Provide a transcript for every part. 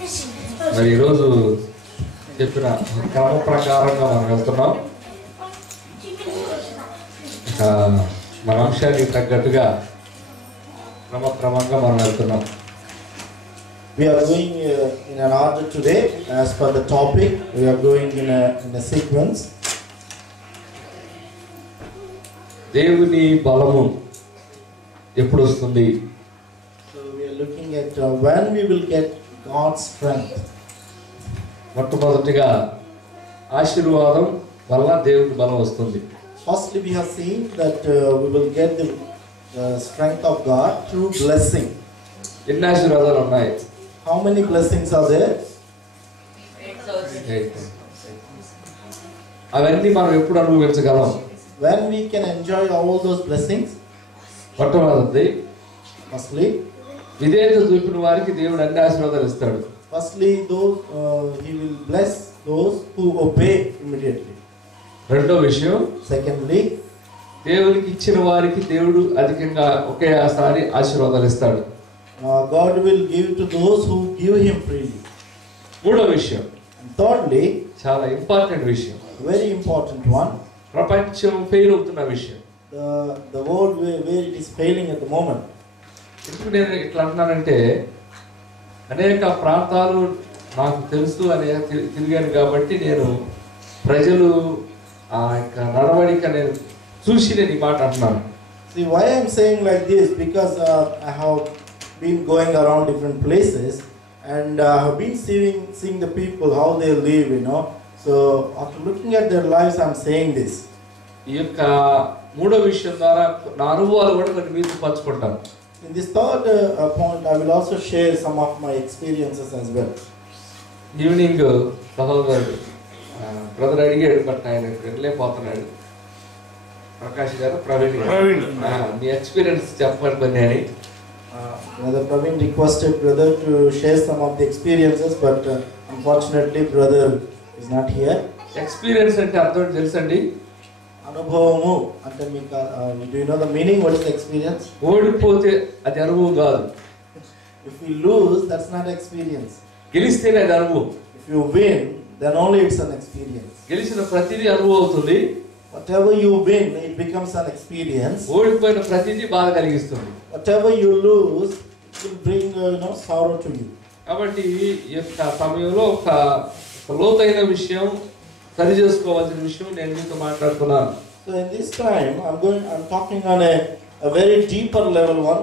మరి ఈరోజు చెప్పిన క్రమ ప్రకారంగా మనం వెళ్తున్నాం. మన అంశానికి తగ్గట్టుగా క్రమక్రమంగా మనం వెళ్తున్నాం. We are going in an order today as per the topic. We are going in a sequence. దేవుని బలము ఎప్పుడు వస్తుంది? So we are looking at when we will get God's strength. మొట్టమొదటిగా ఆశీర్వాదం వల్ల దేవుని బలం వస్తుంది. Firstly, we have seen that we will get the strength of God through blessing. ఎన్ని ఆశీర్వాదాలు ఉన్నాయి? How many blessings are there? అవన్నీ మనం ఎప్పుడు అనుభవించగలం? When we can enjoy all those blessings? మొట్టమొదటి Firstly, విధేయత చూపిన వారికి దేవుడు అన్ని ఆశీర్వాదాలు ఇస్తాడు. Firstly, those He will bless those who obey immediately. రెండో విషయం, Secondly, దేవునికి ఇచ్చిన వారికి దేవుడు అధికంగా ఒకేసారి ఆశీర్వాదాలు ఇస్తాడు. God will give to those who give Him freely. మూడో విషయం, And thirdly, చాలా ఇంపార్టెంట్ విషయం, very important one, ప్రపంచం ఫెయిల్ అవుతున్న విషయం. the world where it is failing at the moment. ఇప్పుడు నేను ఇట్లా అంటున్నానంటే అనేక ప్రాంతాలు నాకు తెలుసు తిరిగాను కాబట్టి నేను ప్రజలు ఆ యొక్క నడవడిక నేను చూసి నేను ఈ మాట అంటున్నాను. See why I am saying like this, because I have been going around different places and have been seeing the people how they live, you know. So after looking at their lives, I am saying this. ఈ యొక్క మూడో విషయం ద్వారా నా అనుభవాలు కూడా కొన్ని మీతో పంచుకుంటాను. In this third point, I will also share some of my experiences as well. Evening సహోదరుడు బ్రదర్ అడిగాడు, బట్ ఆయన వెళ్ళలేకపోతున్నాడు. ప్రకాష్ గారు, ప్రవీణ్ గారు, మీ ఎక్స్పీరియన్స్ చెప్పండి అని. Brother Praveen requested brother to share some of the experiences, but unfortunately brother is not here. Experience అంటే అర్థం తెలుసండి? అనుభవము అంటే మీకు do you know the meaning? What is the experience? ఓడిపోతే అది అనుభవం కాదు. If we lose, that's not experience. గెలిస్తేనే అది అనుభవం. If you win, then only it's an experience. గెలిచిన ప్రతిదీ అనుభవం అవుతుంది. Whatever you win, it becomes an experience. ఓడిపోయిన ప్రతిదీ బాధ కలిగిస్తుంది. Whatever you lose, it will bring sorrow to you. కాబట్టి ఈ యొక్క సమయంలో ఒక లోతైన విషయం, సరి చేసుకోవాల్సిన విషయం నేను మీతో మాట్లాడుతున్నాను. So in this time, I'm talking on a very deeper level one,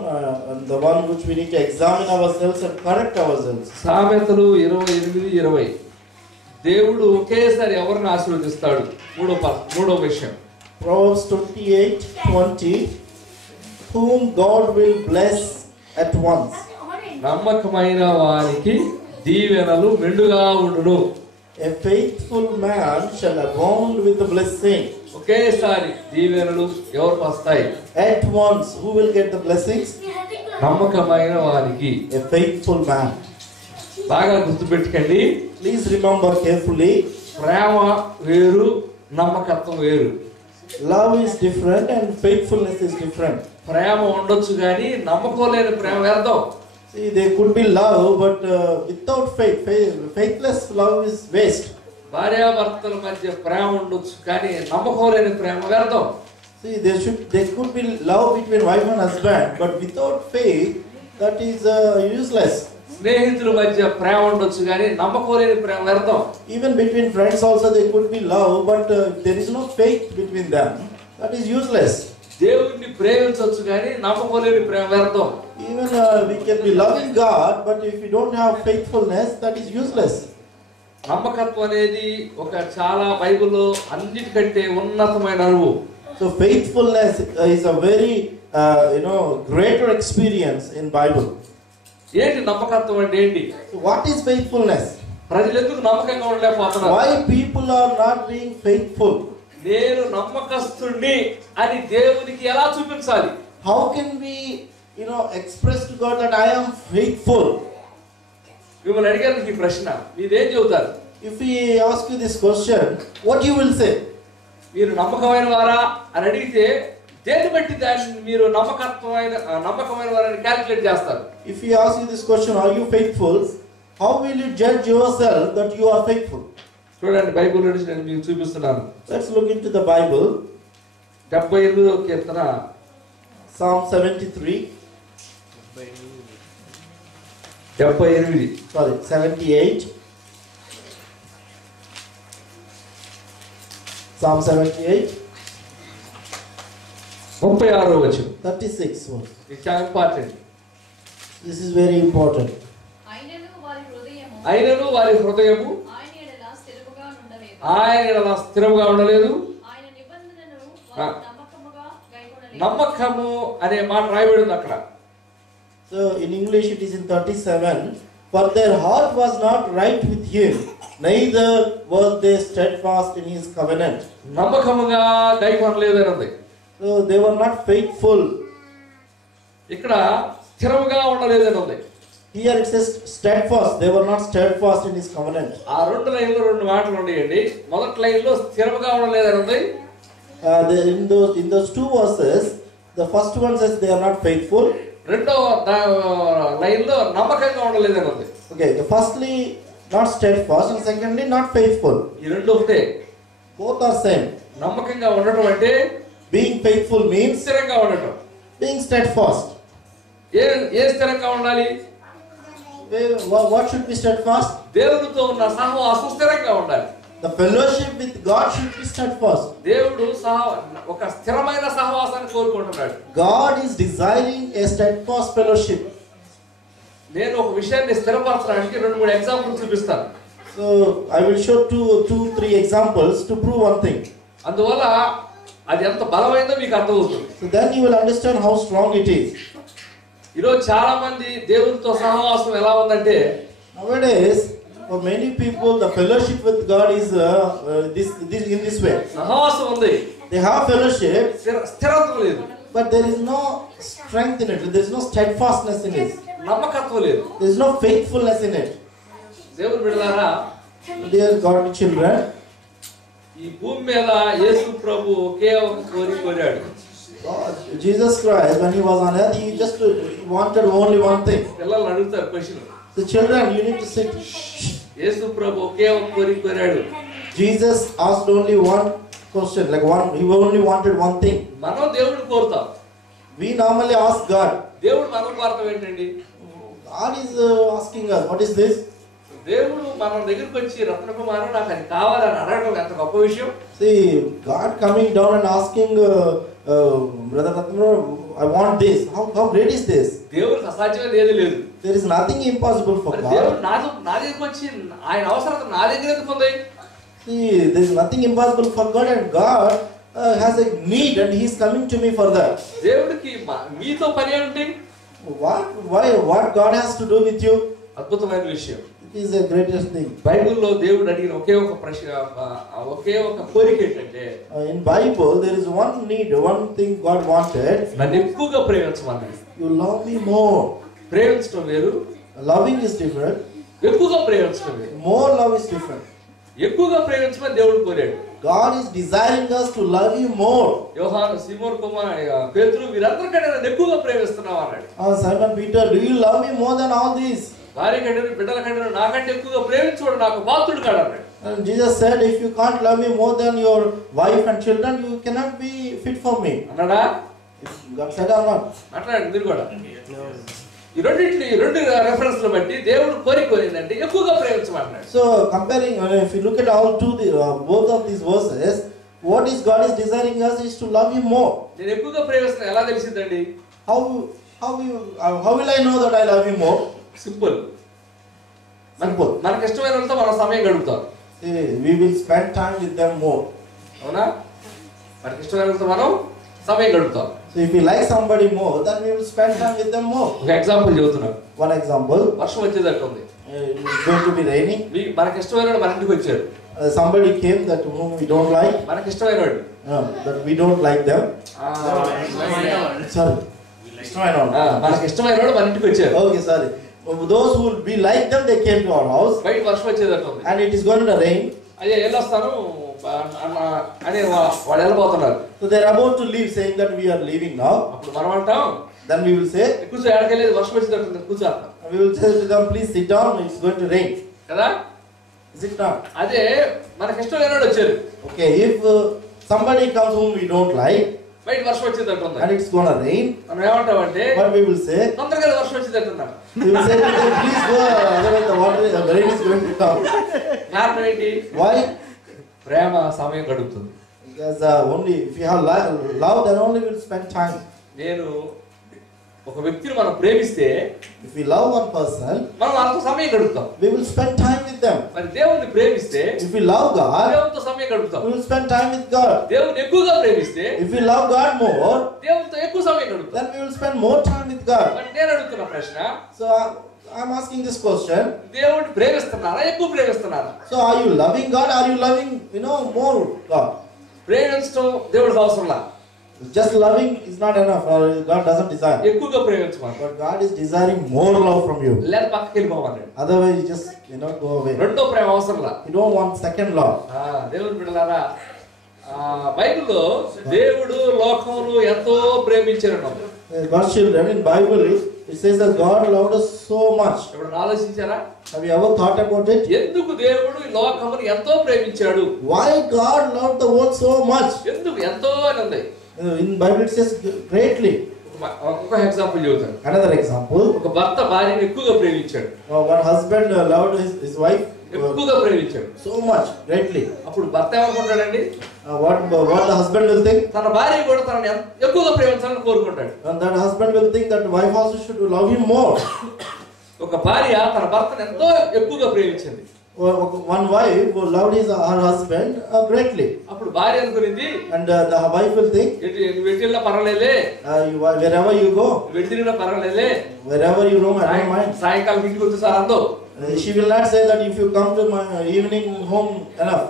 the one which we need to examine ourselves and correct ourselves. సామెతలు 28:20 దేవుడు ఒకేసారి ఎవరిని ఆశీర్వదిస్తాడు? మూడో విషయం. Proverbs 28:20, whom God will bless at once. నమ్మకమైన వారికి దీవెనలు మెండుగా ఉండును. A faithful man shall abound with the blessing. ఒకేసారి దీవెనలు ఎవరికి వస్తాయి? At once, who will get the blessings? నమ్మకమైన వారికి. A faithful man. బాగా గుర్తుపెట్టుకోండి. Please remember carefully. ప్రేమ వేరు, నమ్మకత్వం వేరు. Love is different and faithfulness is different. ప్రేమ ఉండొచ్చు కానీ నమ్మకం లేని ప్రేమ వ్యర్థం. See, there could be love, but without faithless love is waste. భార్యాభర్తల మధ్య ప్రేమ ఉండొచ్చు కానీ నమ్మకం లేని ప్రేమ వ్యర్థం. See, there could be love between wife and husband, but without faith, that is useless. స్నేహితుల మధ్య ప్రేమ ఉండొచ్చు కానీ నమ్మకం లేని ప్రేమ వ్యర్థం. Even between friends also there could be love, but there is no faith between them. That is useless. దేవుణ్ణి ప్రేమించవచ్చు కానీ నమ్మకం లేని ప్రేమ వ్యర్థం. Even we can be loving God, but if we don't have faithfulness, that is useless. నమ్మకత్వం అనేది ఒక చాలా బైబిల్లో అన్నిటికంటే ఉన్నతమైన అనుభవం. So faithfulness is a very greater experience in Bible. ఏంటి నమ్మకత్వం అంటే ఏంటి? So what is faithfulness? ప్రజలు ఎందుకు నమ్మకంగా ఉండలేకపోతున్నారు? Why people are not being faithful? నేను నమ్మకస్తుడిని అని దేవునికి ఎలా చూపించాలి? How can we express to God that I am faithful? మిమ్మల్ని అడిగారు ఈ ప్రశ్న, మీరేం చెబుతారు? If we ask you this question, what you will say? మీరు నమ్మకమైన వారా అని అడిగితే దేన్ని బట్టి దాన్ని మీరు నమ్మకమైన వారని క్యాలిక్యులేట్ చేస్తారు? If we ask you this question, are you faithful? how will you judge yourself that you are faithful? చూడండి బైబిల్ నుంచి నేను మీకు చూపిస్తున్నాను. Let's look into the Bible. 78వ Keerthana Psalm 73. 78. Psalm 78. 36వ వచనం. 36 verse. ఇది చాలా important. This is very important. ఆయనను వారి హృదయము ఆయన ఎడల స్థిరముగా ఉండలేదు. నమ్మకము అనే మాట రాయబడి ఉంది అక్కడ. So in English it is in 37. For their heart was not right with him, neither were they steadfast in his covenant. నమ్మకముగా గైకొనలేదు అని ఉంది. So they were not faithful. ఇక్కడ స్థిరముగా ఉండలేదు అని ఉంది. Here it says steadfast. They were not steadfast in his covenant. ఆ రెండు లైన్లో రెండు మాటలు ఉన్నాయండి. మొదటి లైన్లో స్థిరముగా ఉండలేదు అని ఉంది. In those two verses, the first one says they are not faithful. రెండో లైన్లో నమ్మకంగా ఉండలేదు అని ఉంది. Okay, the firstly not steadfast and secondly not faithful. ఈ రెండు ఒకటే. Both are same. నమ్మకంగా ఉండటం అంటే Being faithful means స్థిరంగా ఉండటం. being steadfast. ఏ స్థిరంగా ఉండాలి? What should be steadfast? దేవుడితో ఉన్న సహవాసం స్థిరంగా ఉండాలి. The fellowship with God should be steadfast. దేవుడు ఒక స్థిరమైన సహవాసాన్ని కోరుకుంటున్నాడు. God is desiring a steadfast fellowship. నేను ఒక విషయాన్ని స్థిరపరచడానికి 2-3 ఎగ్జాంపుల్స్ చూపిస్తాను. So I will show two, 3 examples to prove one thing. అందువల్ల అది ఎంత బలమైందో మీకు అర్థమవుతుంది. So then you will understand how strong it is. ఈరోజు చాలా మంది దేవునితో సహవాసం ఎలా ఉందంటే, Nowadays, for many people, the fellowship with God is in this way. సహవాసం ఉంది, They have fellowship, స్థిరత్వం లేదు, but there is no strength in it. There is no steadfastness in it. నమ్మకత్వం లేదు. There is no faithfulness in it. దేవుని బిడ్డలారా, Dear godly children, ఈ భూమి మీద యేసు ప్రభు ఒకే ఒక కోరిక కోరాడు. Jesus Christ, when he was on earth, he just wanted only one thing. పిల్లలు అడుగుతారు question. The children, you need to sit. యేసు ప్రభు ఒకే ఒక కోరిక కోరాడు. Jesus asked only one question, like one. He only wanted one thing. మనం దేవుడిని కోరుతాం. We normally ask God. దేవుడు మనం కోరటం ఏంటండి? God is asking us, what is this? దేవుడు మన దగ్గరికి వచ్చి రత్నకుమారు నాకు అది కావాలని అడగడం ఎంత గొప్ప విషయం. See, God coming down and asking Brother Ratna, I want this. How great is this? దేవుడికి అసాధ్యమైనది ఏది లేదు. There is nothing impossible for దేవుడు God. నా దగ్గరికి వచ్చి ఆయన అవసరత నా దగ్గర ఎందుకు ఉంది? See, there is nothing impossible for God, and God has a need, and He is coming to me for that. దేవుడికి మీతో పని ఏమిటి? What God has to do with you? అద్భుతమైన విషయం. It is the greatest thing. బైబిల్లో దేవుడు అడిగిన ఒకే ఒక ప్రశ్న, ఒకే ఒక కోరిక ఏంటంటే, In Bible there is one need, one thing God wanted. నన్ను ఎక్కువగా ప్రేమించమన్నాడు. You love me more. ప్రేమించడం వేరు, Loving is different. ఎక్కువగా ప్రేమించడం వేరు. More love is different. ఎక్కువగా ప్రేమించమని దేవుడు కోరాడు. God is desiring us to love you more. యోహాను, సీమోను కుమార్, పేతురు వీరందరికంటే నన్ను ఎక్కువగా ప్రేమిస్తున్నావు అన్నాడు. Simon Peter, do you love me more than all these? భార్య కంటే బిడ్డల కంటే నాకంటే ఎక్కువగా ప్రేమించుకోడు నాకు పాత్రుడు కాడు అన్నాడు. And Jesus said, if you can't love me more than your wife and children, you cannot be fit for me. అన్నాడా? God said or not? అట్లాంటి మీరు కూడా ఈ రెండు రెఫరెన్స్లు బట్టి దేవుడు కోరిక ఏంటంటే ఎక్కువగా ప్రేమించమంటున్నాడు. So comparing, if you look at all both of these verses, what is God is desiring us is to love Him more. నేను ఎక్కువగా ప్రేమిస్తున్నా ఎలా తెలిసిందండి? How will I know that I love Him more? Simple. Simple. మనకి ఇష్టమైన వాళ్ళతో మనం సమయం గడుపుతాం. We will spend time with them more. అవునా? మనకి ఇష్టమైన వాళ్ళతో మనం సమయం గడుపుతాం. So if we like somebody more, then we will spend time with them more. ఒక ఎగ్జాంపుల్ చెబుతున్నా. One example. వర్షం వచ్చేదట్టు ఉంది. It's going to be raining. మనకి ఇష్టమైన వాడు మన ఇంటికి వచ్చాడు. Somebody came that whom we don't like. మనకి ఇష్టమైన వాడు. That we don't like them. Sorry. మనకి ఇష్టమైన వాడు మన ఇంటికి వచ్చారు. Okay, sorry. Those who will be like them, they came to our house. బయట వర్షం వచ్చేదట్టు ఉంది. And it is going to rain. అయ్యా వెళ్ళొస్తాను అని వాళ్ళు వెళ్ళబోతున్నారు. So they are about to leave, saying that we are leaving now. అప్పుడు మనం అంటాం, then we will say, కూర్చో ఎడకెళ్ళేది వర్షం వచ్చినట్టుంది కూర్చో. we will say to them, please sit down, it's going to rain. కదా? Is it not? అదే మనకి ఇష్టం లేనివాడు వచ్చారు. Okay, if somebody comes whom we don't like, బయట వర్షం వచ్చిందంటుంది, and it's gonna rain, మనం ఏమంటామంటే what we will say? తొందరగా వర్షం వచ్చిందంటున్నాం. We will say to them, please go, otherwise the rain is going to come. కారణం ఏంటి? Why? ప్రేమ సమయం గడుపుతుంది. Because only if you have love, then only we will spend time. నేను ఒక వ్యక్తిని మనం ప్రేమిస్తే, if we love one person, మనం అంత సమయం గడుపుతాం. we will spend time with them. మరి దేవుని ప్రేమిస్తే, if we love God, దేవునితో సమయం గడుపుతాం. we will spend time with God. దేవుని ఎక్కువగా ప్రేమిస్తే, if we love God more, దేవునితో ఎక్కువ సమయం గడుపుతాం. then we will spend more time with God. మరి నేను అడుగుతున్న ప్రశ్న, So I'm asking this question. దేవుడిని ప్రేమిస్తున్నారా, ఎక్కువ ప్రేమిస్తున్నారా? So are you loving God? Are you loving, more God? ప్రేమించడం దేవుడికి అవసరంలా. Just loving is not enough. God doesn't desire. ఎక్కువగా ప్రేమించమని. But God is desiring more love from you. లేదా పక్కకి వెళ్ళిపోమన్నాడు. Otherwise, you just go away. రెండో ప్రేమ అవసరంలా. You don't want second love. దేవుని బిడ్డలారా, బైబిల్లో దేవుడు లోకమును ఎంతో ప్రేమించాడు. God's children, in Bible it says that God loved us so much. ఇప్పుడు ఆలోచించారా? Have you ever thought about it? ఎందుకు దేవుడు ఈ లోకమును ఎంతో ప్రేమించాడు? Why God loved the world so much? ఎందుకు ఎంతో అని ఉంది. In Bible it says greatly. ఒక ఎగ్జాంపుల్ చెబుతాను. Another example. ఒక భర్త భార్యను ఎక్కువగా ప్రేమించాడు. One husband loved his wife ఎక్కువగా ప్రేమించాడు. so much, greatly. అప్పుడు భర్త ఏమనుకుంటాడండి? What the husband will think? తన భార్య కూడా తనని ఎక్కువగా ప్రేమించాలని కోరుకుంటాడు. And that husband will think that the wife also should love him more. ఒక భార్య తన భర్తను ఎంతో ఎక్కువగా ప్రేమించింది. One wife who loved her husband greatly. అప్పుడు భార్య అనుకునింది, and the wife will think, వెట్టిల్లా పర్వాలేదే, wherever you go, వెట్టిల్లా పర్వాలేదే, wherever you roam, I don't mind. సాయంకాలం ఇంటికి వచ్చి sir అందో. She will not say that if you come to my evening home enough.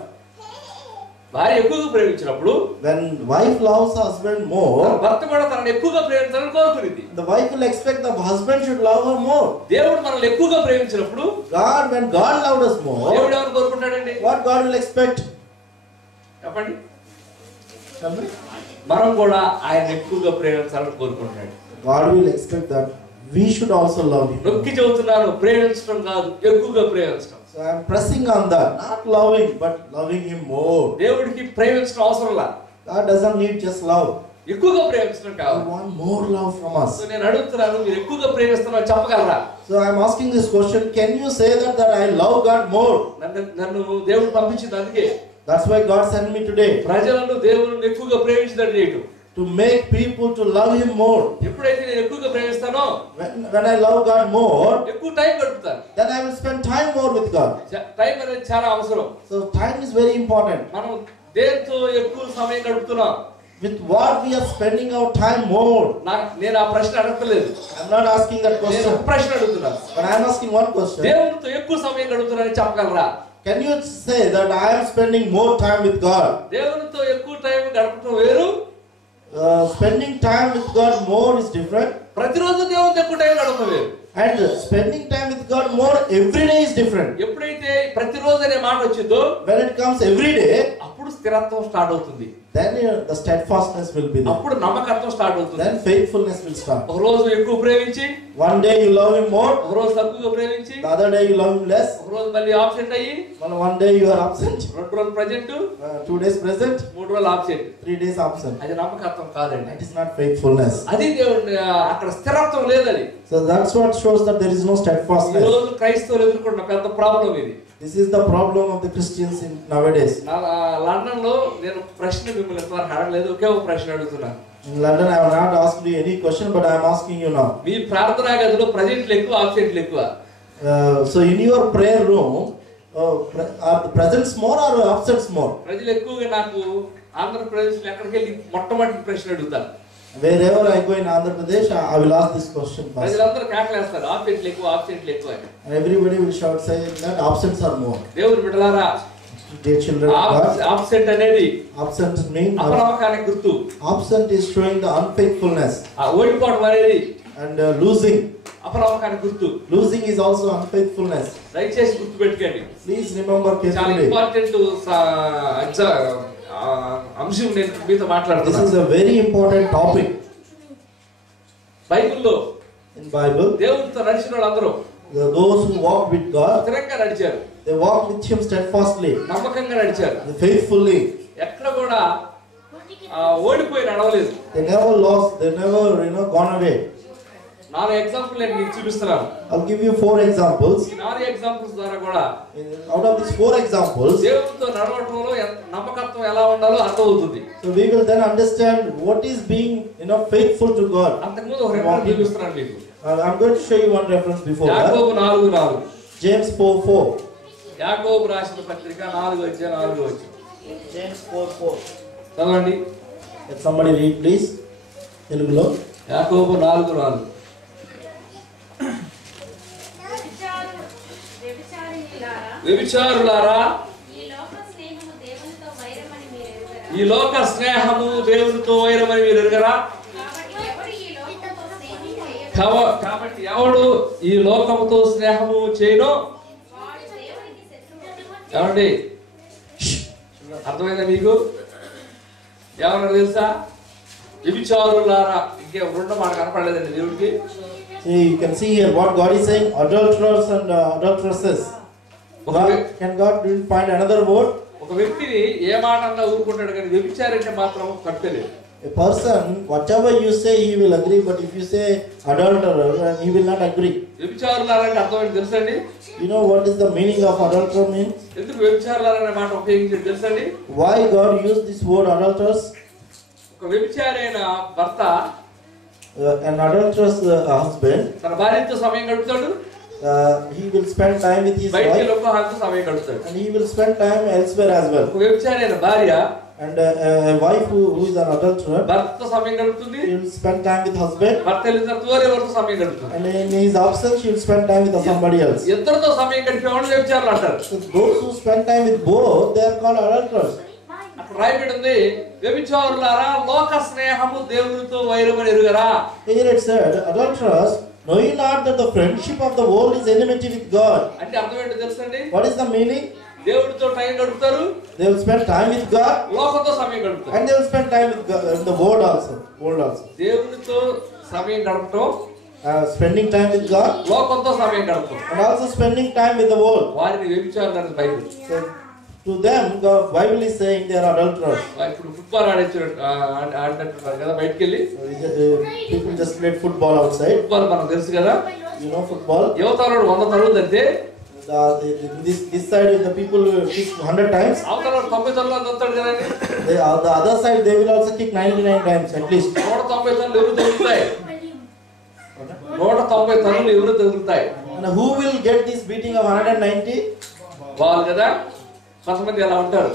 భార్య ఎక్కువగా ప్రేమించినప్పుడు, when wife loves husband more, భర్త కూడా తనని ఎక్కువగా ప్రేమించాలని కోరుకునింది. the wife will expect the husband should love her more. దేవుడు మనల్ని ఎక్కువగా ప్రేమించినప్పుడు, when God loved us more, దేవుడు ఎవరు కోరుకుంటాడండి? what God will expect? చెప్పండి. మనం కూడా ఆయన ఎక్కువగా ప్రేమించాలని కోరుకుంటాడు. God will expect that we should also love him. నొక్కి చెబుతున్నాను, ప్రేమించడం కాదు, ఎక్కువగా ప్రేమించడం. So I am pressing on that, not loving but loving him more. దేవుడికి ప్రేమించడం అవసరంలా. God doesn't need just love. ఎక్కువగా ప్రేమించడం కావాలి. He wants more love from us. So నేను అడుగుతున్నాను, మీరు ఎక్కువగా ప్రేమిస్తున్నారని చెప్పగలరా? So I am asking this question, can you say that I love God more? నన్ను దేవుడు పంపించింది అందుకే. That's why God sent me today. ప్రజలను దేవుడిని ఎక్కువగా ప్రేమించడం చేయటం. To make people to love him more. ఎప్పుడైతే నేను ఎక్కువగా ప్రేమిస్తానో, when I love God more, ఎక్కువ టైం గడుపుతాను. then I will spend time more with God. Time అనేది చాలా అవసరం. So time is very important. మనం దేంతో ఎక్కువ సమయం గడుపుతున్నాం? With what we are spending our time more. నేను ఆ ప్రశ్న అడగలేదు. I'm not asking that question. నేను ప్రశ్న అడుగుతున్నాను. But I am asking one question. దేవునితో ఎక్కువ సమయం గడుపుతున్నానని చెప్పగలరా? Can you say that I am spending more time with God? దేవునితో ఎక్కువ టైం గడపడం వేరు, spending time with God more is different. ప్రతిరోజు దేవునితో ఎక్కువ టైం గడపడం వేరు. And spending time with God more every day is different. ఎప్పుడైతే ప్రతిరోజు అనే మాట వచ్చిందో, when it comes every day, అప్పుడు స్థిరత్వం స్టార్ట్ అవుతుంది. then the steadfastness will be there. అప్పుడు నమ్మకత్వం స్టార్ట్ అవుతుంది. then faithfulness will start. ఒక రోజు ఎక్కువ ప్రేమించి, one day you love him more, ఒక రోజు తక్కువగా ప్రేమించి, the other day you love him less, ఒక రోజు మళ్ళీ ఆబ్సెంట్ అయ్యి, one day you are absent, 2 రోజులు ప్రెజెంట్, 2 days present, 3 రోజులు ఆబ్సెంట్. 3 days absent. అది నమ్మకత్వం కాదండి. That is not faithfulness. అది దేవుని అక్కడ స్థిరత్వం లేదని. So that's what shows that there is no ఈ steadfastness. రోజు క్రైస్తవులు ఎదుర్కొంటున్న పెద్ద ప్రాబ్లం ఇది. This is the problem of the Christians in nowadays. London లో నేను ప్రశ్న మిమ్మల్ని ఎంతవరకు అడగలేదు, ఒకే ఒక ప్రశ్న అడుగుతున్నాను. In London I have not asked you any question, but I am asking you now. మీ ప్రార్థనా గదిలో ప్రెజెంట్లు ఎక్కువ, ఆబ్సెంట్లు ఎక్కువ? So in your prayer room, are the presents more or absents more? ప్రజలు ఎక్కువగా నాకు ఆంధ్రప్రదేశ్ లో ఎక్కడికి వెళ్ళి మొట్టమొదటి ప్రశ్న అడుగుతారు. Wherever I go in Andhra Pradesh, I will ask this question first. ప్రజలందరూ కేకలేస్తారు, ఆబ్సెంట్లు ఎక్కువ, ఆబ్సెంట్లు ఎక్కువ. And everybody will shout saying that absents are more. దేవుని బిడ్డలారా, Dear children of God, absent అనేది absent means అపనమ్మకానికి గుర్తు. absent is showing the unfaithfulness. ఓడిపోవడం అనేది And losing. అపనమ్మకానికి గుర్తు. Losing is also unfaithfulness. దయచేసి గుర్తు పెట్టుకోండి. Please remember చాలా carefully. ఇంపార్టెంట్ అంశం నేను మీతో మాట్లాడుతున్నాను. This is a very important topic. బైబిల్లో In Bible, దేవుడితో నడిచిన వాళ్ళందరూ those who walked with God, స్థిరంగా నడిచారు, they walked with Him steadfastly, నమ్మకంగా నడిచారు, faithfully. ఎక్కడ కూడా ఓడిపోయి నడవలేదు. They never lost, they never, gone away. 4 example నేను మీకు చూపిస్తున్నాను. I'll give you 4 examples. ఈ 4 ఎగ్జాంపుల్స్ ద్వారా కూడా Out of these 4 examples, దేవుడితో నడవడంలో నమ్మకత్వం ఎలా ఉండాలో అర్థమవుతుంది. so we will then understand what is being, faithful to God. అంతకుముందు ఒక రెఫరెన్స్ చూపిస్తున్నాను మీకు. I'm going to show you one reference before that. యాకోబు 4:4. James 4:4. యాకోబు రాసిన పత్రిక 4:4. James 4:4. చదవండి. Let somebody read, please. Telugulo. యాకోబు 4:4. వ్యభిచారులారా, ఈ లోక స్నేహము దేవునితో వైరమని మీరు ఎరుగరా? కాబట్టి ఎవడు ఈ లోకముతో స్నేహము చేయను, ఏమండి అర్థమైందా మీకు? ఏమన్నా తెలుసా? వ్యభిచారులారా, ఇంకే 2 మాట కనపడలేదండి దేవుడికి. See, you can see here what God is saying, adulterers and adulteresses. Can God find another word? ఒక వ్యక్తిని ఏ మాట అన్నా ఊరుకుంటాడు, కానీ వ్యభిచారంటే మాత్రం కట్టలేదు. A person, whatever you say, he will agree, but if you say adulterer, he will not agree. వ్యభిచారులారంటే అర్థం ఏంటి తెలుసండి? You know what is the meaning of adulterer means? ఎందుకు వ్యభిచారులారనే మాట ఉపయోగించాడు తెలుసండి? Why God used this word adulterers? ఒక వ్యభిచారైన భర్త An adulterous husband, తన భార్యతో సమయం గడుపుతాడు, he will spend time with his బయటికి wife, లోకంతో సమయం గడుపుతాడు. and he will spend time elsewhere as well. ఒక వ్యభిచారైన భార్య And a wife who is an adulterer, భర్తతో సమయం గడుపుతుంది, she will spend time with husband, భర్త వెళ్ళిన తర్వాత వేరే ఎవరితో సమయం గడుపుతుంది. and in his absence, she will spend time with somebody else. ఇద్దరితో సమయం గడిపేవాళ్ళు వ్యభిచారులు అంటారు. So those who spend time with both, they are called adulterers. అక్కడ రాయబడి ఉంది, వ్యభిచారులారా లోక స్నేహము దేవునితో వైరమని ఎరుగరా? Here it said, adulterers, know ye not that the friendship of the world is enmity with God? అంటే అర్థం ఏంటో తెలుసండి? What is the meaning? దేవుడితో టైం గడుపుతారు, They will spend time with God, లోకంతో సమయం గడుపుతారు. and they will spend time with God, the world also. దేవుడితో సమయం గడపటం, spending time with God, లోకంతో సమయం గడపటం, and also spending time with the world. వారిని వ్యభిచారులు Bible. So, to them, the Bible is saying they are adulterers. ఇప్పుడు football ఆడినట్టున్నారు కదా బయటికి వెళ్ళి. People just play football outside. Football మనకు తెలుసు కదా. You know football. యువతలో 100 తరువులు అంటే this side the people will kick 100 times. అవతల 90 తరువులు దొరుకుతాడు కదండి. The other side they will also kick 99 times at least. 190 తరువులు ఎవరు తగులుతాయి? 190 తరువులు ఎవరు తగులుతాయి? And who will get this beating of 190? వాళ్ళు కదా. కొంతమంది ఎలా ఉంటారు,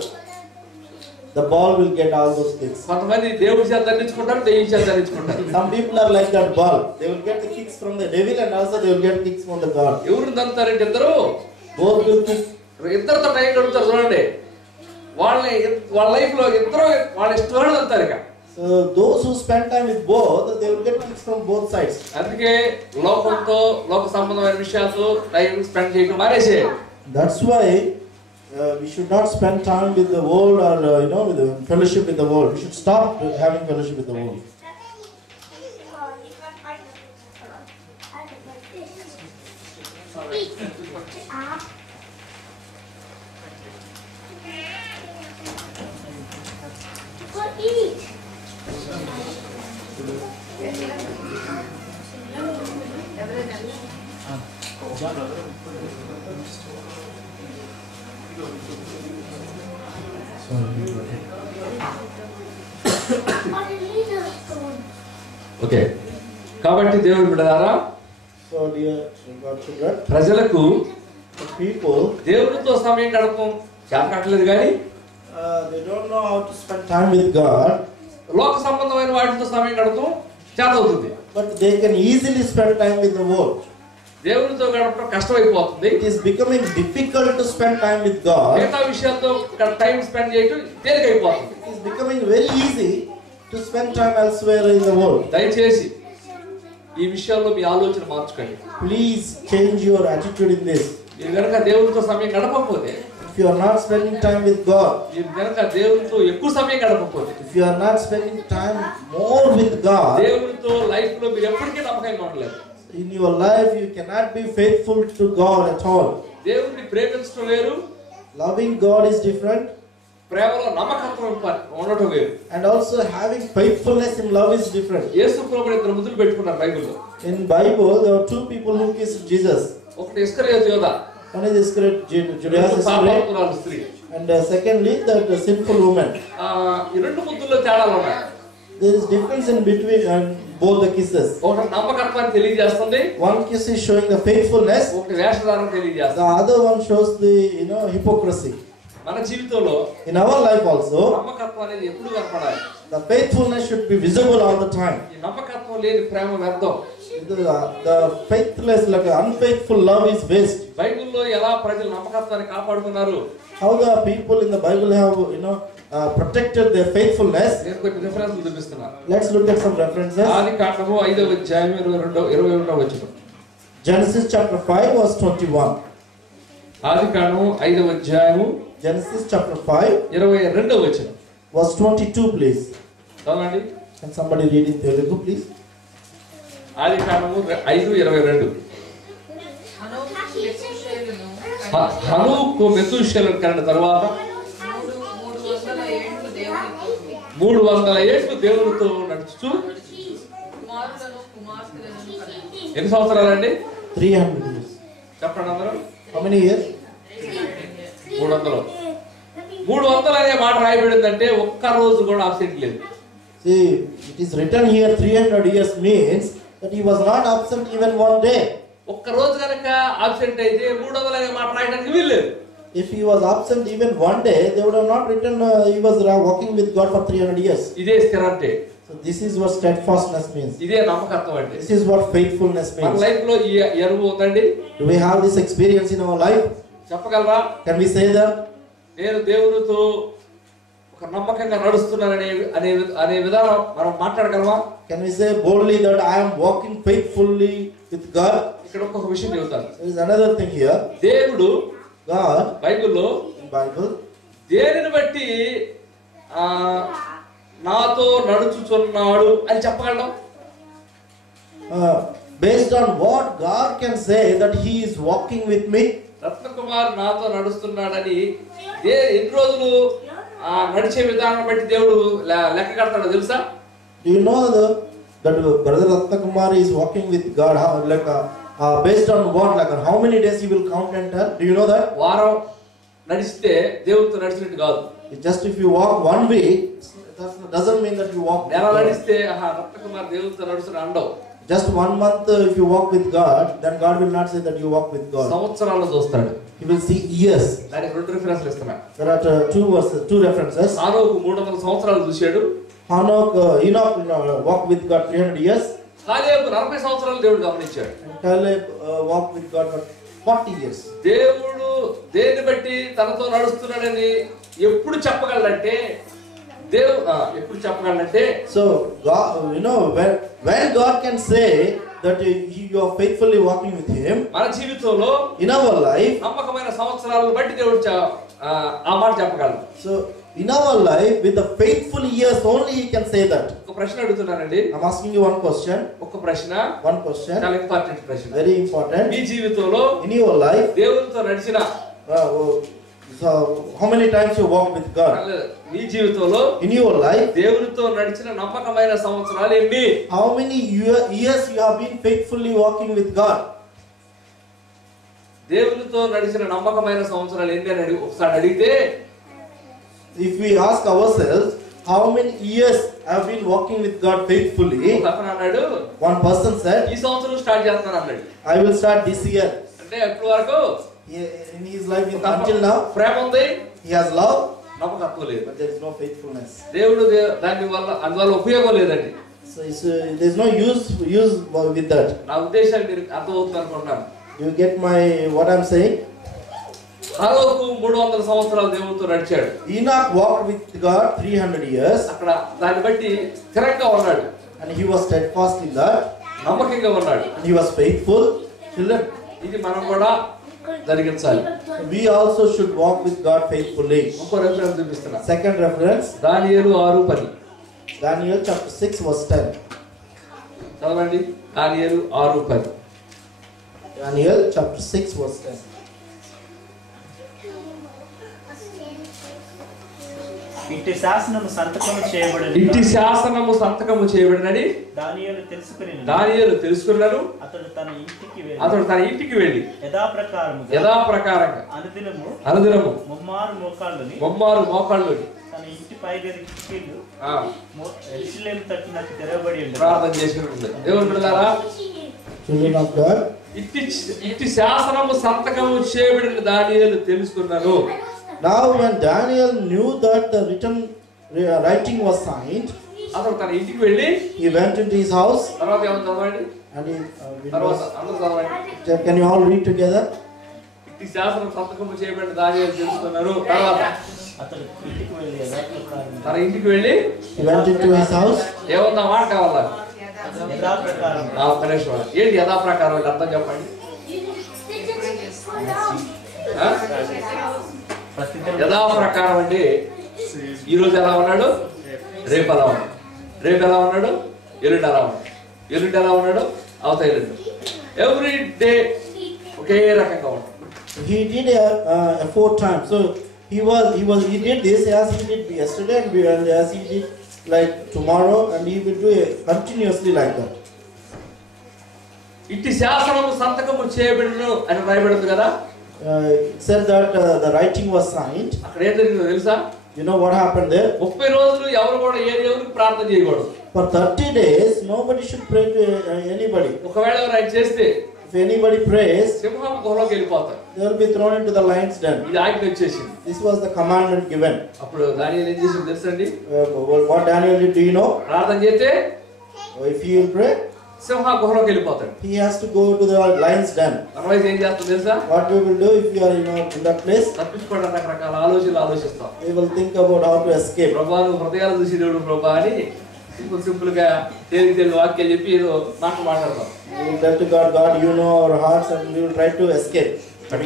the ball will get all those kicks. కొంతమంది దేవుడి చేత దండించుకుంటారు, దెయ్యం చేత దండించుకుంటారు. Some people are like that ball. They will get the kicks from the devil and also they will get kicks from the God. ఎవరు దంతారంటే ఇద్దరు, Both will kick. ఇద్దరితో time గడుపుతారు చూడండి. వాళ్ళ లైఫ్ లో ఇద్దరు వాళ్ళ ఇష్టం దంతారు ఇక. So those who spend time with both, they will get kicks from both sides. అందుకే లోకంతో లోక సంబంధమైన విషయాలతో టైం స్పెండ్ చేయడం మానేసేయాలి. That's why we should not spend time with the world or with the fellowship with the world. We should stop having fellowship with the world. Okay, కాబట్టి దేవుడి బిడ్డలారా, So dear God children, ప్రజలకు the people, దేవుడితో సమయం గడపడం చేతకట్లేదు, కానీ they don't know how to spend time with God, లోక సంబంధమైన వాటితో సమయం గడపడం చేతవుతుంది. but they can easily spend time with the world. దేవుడితో గడపడం కష్టమైపోతుంది. It is becoming difficult to spend time with God. మిగతా విషయాలతో టైం స్పెండ్ చేయడం తేలికైపోతుంది. It is becoming very easy to spend time elsewhere in the world. దయచేసి ఈ విషయాల్లో మీ ఆలోచన మార్చుకోండి. Please change your attitude in this. మీరు కనుక దేవుడితో సమయం గడపకపోతే, if you are not spending time with God, మీరు కనుక దేవునితో ఎక్కువ సమయం గడపకపోతే, if you are not spending time more with God, దేవునితో లైఫ్ లో మీరు ఎప్పటికీ నమ్మకంగా ఉండలేరు. in your life you cannot be faithful to God at all. దేవుని ప్రేమించడం వేరు, Loving God is different, ప్రేమలో నమ్మకత్వం ఉండటం వేరు. and also having faithfulness in love is different. యేసు ప్రభువు ఇద్దరు ముద్దులు పెట్టుకున్నారు బైబిల్లో. In Bible there are two people who kissed Jesus. ఒకటి ఇస్కరియోతు యోధ, One is Judas Iscariot, పాపాత్మురాలు స్త్రీ. and secondly the sinful woman. ఈ రెండు ముద్దుల్లో తేడాలు ఉన్నాయి. There is difference in between both the kisses. ఒకటి నమ్మకత్వాన్ని తెలియజేస్తుంది, One kiss is showing the faithfulness, ఒకటి వేషధారణ the తెలియజేస్తుంది. other one shows the hypocrisy. మన జీవితంలో In our life also, నమ్మకత్వం అనేది ఎప్పుడు కనపడాలి. the faithfulness should be visible all the time. ఈ నమ్మకత్వం లేని ప్రేమ వ్యర్థం. The faithless, like unfaithful love is waste. బైబిల్లో ఎలా ప్రజలు నమ్మకత్వాన్ని కాపాడుకున్నారు, How the people in the Bible have protected their faithfulness. నేను కొన్ని రిఫరెన్స్లు చూపిస్తున్నాను. Let's look at some references. ఆది కాండము 5వ అధ్యాయం 21వ వచనం. Genesis chapter 5 verse 21. ఆది కాండము 5వ అధ్యాయము Genesis chapter 5 22వ వచనం. verse 22, please. చదవండి. Can somebody read in Telugu, please? ఆది కాండము 5:22. హనోకు మెతూషెలను కన్న తర్వాత 300 ఏళ్ళు దేవునితో నడుచుచు ఎన్ని సంవత్సరాలండి? 300 years. చెప్పండి అందరూ. How many years? 300. 300 అనే మాట రాయబడిందంటే ఒక్క రోజు కూడా అబ్సెంట్ లేదు. See, it is written here 300 years means that he was not absent even one day. ఒక్క రోజు కనుక అబ్సెంట్ అయితే 300 అనే మాట రాయడానికి వీల్లేదు. If he was absent even one day, they would have not written he was walking with God for 300 years. ఇదే స్థిరతే. So this is what steadfastness means. ఇదే నమ్మకత్వం అంటే. This is what faithfulness మన means. లైఫ్ లో ఈ ఎరువు ఉందండి. Do we have this experience in our life? చెప్పగలరా? Can we say that? నేను దేవునితో ఒక నమ్మకంగా నడుస్తున్నాననే అనే విధానం మనం మాట్లాడగలమా? Can we say boldly that I am walking faithfully with God? ఇక్కడ ఒక విషయం చెబుతాను. There is another thing here. దేవుడు God బైబిల్లో in Bible దేనిని బట్టి నాతో నడుచుచున్నాడు అని చెప్పగలం. based on what God can say that he is walking with me. Ratnakumar నాతో నడుస్తున్నాడని ఎన్ని రోజులు నడిచే విధానం బట్టి దేవుడు లెక్క కడతాడో తెలుసా? Do you know that brother Ratnakumar is walking with God? Based on what? Like how many days he will count and tell? Do you know that? వారం నడిస్తే దేవుడితో నడిచినట్టు కాదు. Just if you walk one week, that doesn't mean that you walk. నెల నడిస్తే రత్నకుమార్ దేవుడితో నడుస్తున్నాడు అండవు. Just 1 month if you walk with God, then God will not say that you walk with God. సంవత్సరాలు చూస్తాడు. He will see years. దానికి 2 రిఫరెన్స్లు ఇస్తున్నా. There are two references. హానోకు 300 సంవత్సరాలు చూశాడు. Enoch walked with God 300 years. కాలేబు 40 సంవత్సరాలు దేవుడు గమనించాడు. Caleb walked with God for 40 years. దేవుడు దేన్ని బట్టి తనతో నడుస్తున్నాడని ఎప్పుడు చెప్పగలంటే ఎప్పుడు చెప్పగలంటే So God, when God can say that you are faithfully walking with him, మన జీవితంలో in our life, నమ్మకమైన సంవత్సరాలను బట్టి దేవుడు ఆ మాట చెప్పగలడు. so in our life with the faithful years only he can say that. ఒక ప్రశ్న అడుగుతున్నానండి. I'm asking you one question. ఒక ప్రశ్న, One question. చాలా ఇంపార్టెంట్ ప్రశ్న. Very important. మీ జీవితంలో In your life, దేవునితో నడిచిన so how many times you walk with God? మీ జీవితంలో In your life, దేవునితో నడిచిన నమ్మకమైన సంవత్సరాలు ఎన్ని? how many years you have been faithfully walking with God? దేవునితో నడిచిన నమ్మకమైన సంవత్సరాలు ఎన్ని అని ఒకసారి అడిగితే, if we ask ourselves how many years I have been walking with God faithfully, అతను అన్నాడు, one person said, ఈ సంవత్సరం స్టార్ట్ చేస్తాను అన్నాడు. I will start this year. అంటే ఎప్పటి వరకు? In his life until now, ప్రేమ ఉంది, he has love, నమ్మకత్వం లేదు. but there is no faithfulness. దేవుడు అందువల్ల ఉపయోగం లేదండి. So there is no use with that. నా ఉద్దేశాన్ని మీరు అర్థమవుతుంది అనుకుంటున్నాను. Do you get what I'm saying? హానోకు 300 సంవత్సరాలు దేవునితో నడిచాడు. Enoch walked with God 300 years. అక్కడ దాన్ని బట్టి స్థిరంగా ఉన్నాడు. And he was steadfast in that. నమ్మకంగా ఉన్నాడు. And he was faithful. Children, ఇది మనం కూడా జరిగించాలి. We also should walk with God faithfully. ఇంకో రెఫరెన్స్ చూపిస్తున్నా. Second reference, దానియేలు 6:10. Daniel chapter 6 verse 10. చదవండి. దానియేలు 6:10. Daniel chapter 6 verse 10. ఇట్టి శాసనము సంతకము చేయబడినది. ఇట్టి శాసనము సంతకము చేయబడినది దానియేలు తెలుసుకున్నాడు. అతడు తన ఇంటికి వెళ్ళి యథాప్రకారముగా అనుదినము ముమ్మారు మోకాళ్ళుని తన ఇంటి పైగది కిటికీలు యెరూషలేము తట్టునకు తెరవబడి ఉండెను. ప్రార్థన చేసుకుంటుంది. దేవుని బిడ్డలారా, Children of God, ఇట్టి శాసనము సంతకము చేయబడిన దానియేలు తెలుసుకున్నాడు. now when Daniel knew that the writing was signed, అతడు తన ఇంటికి వెళ్ళి he went into his house తర్వాత ఏమన్నా చదవండి. and తర్వాత అందరూ చదవండి. can you all read together? ఇట్టి శాసనం సంతకము చేయబడిన దానియేలు తెలుసుకున్నారు. తర్వాత అతడు ఇంటికి వెళ్ళి యథాప్రకారముగా తన ఇంటికి వెళ్ళి He went into his house. ఏమన్నా మాట కావాలా? యథాప్రకారముగా ఏంటి యథాప్రకారం అంటే అర్థం చెప్పండి. యథాప్రకారం అంటే ఈరోజు ఎలా ఉన్నాడు, రేపు ఎలా ఉన్నాడు, రేపు ఎలా ఉన్నాడు, ఎల్లుండి ఎలా ఉన్నాడు, ఎల్లుండి ఎలా ఉన్నాడు, అవతల ఎల్లుండి ఎవ్రీ డే ఒకే రకంగా ఉంటాడు. He did 4 times. So he did this as he did yesterday and as he did like tomorrow, and he will do it continuously like that. ఇట్టి శాసనము సంతకము చేయబడును అని రాయబడింది కదా. It said that the writing was signed. అక్కడ ఏం జరిగిందో తెలుసా? You know what happened there? 30 రోజులు ఎవరు కూడా ఏ దేవునికి ప్రార్థన చేయకూడదు. For 30 days nobody should pray to anybody. ఒకవేళ ఎవరు చేస్తే If anybody prays, సింహం గుహలోకి వెళ్ళిపోతారు. they will be thrown into the lion's den. ఇది ఆజ్ఞ వచ్చేసింది. This was the commandment given. అప్పుడు దానియేలు ఏం చేసింది తెలుసండి? What Daniel did, do you know? ప్రార్థన చేస్తే If he will pray, సింహ గుహలోకి వెళ్ళిపోతాడు. he has to go to the lion's den. మనమైతే ఏం చేస్తాం తెలుసా? What we will do if you are in that place? తప్పించుకోవడానికి రకరకాల ఆలోచనలు ఆలోచిస్తాం. We will think about how to escape. ప్రభా నువ్వు హృదయాలు చూసి దేవుడు ప్రభా అని సింపుల్ గా తేలిక వాక్యాలు చెప్పి ఏదో మాట్లాడతాం. We will tell to God, God, you know our hearts, and we will try to escape. But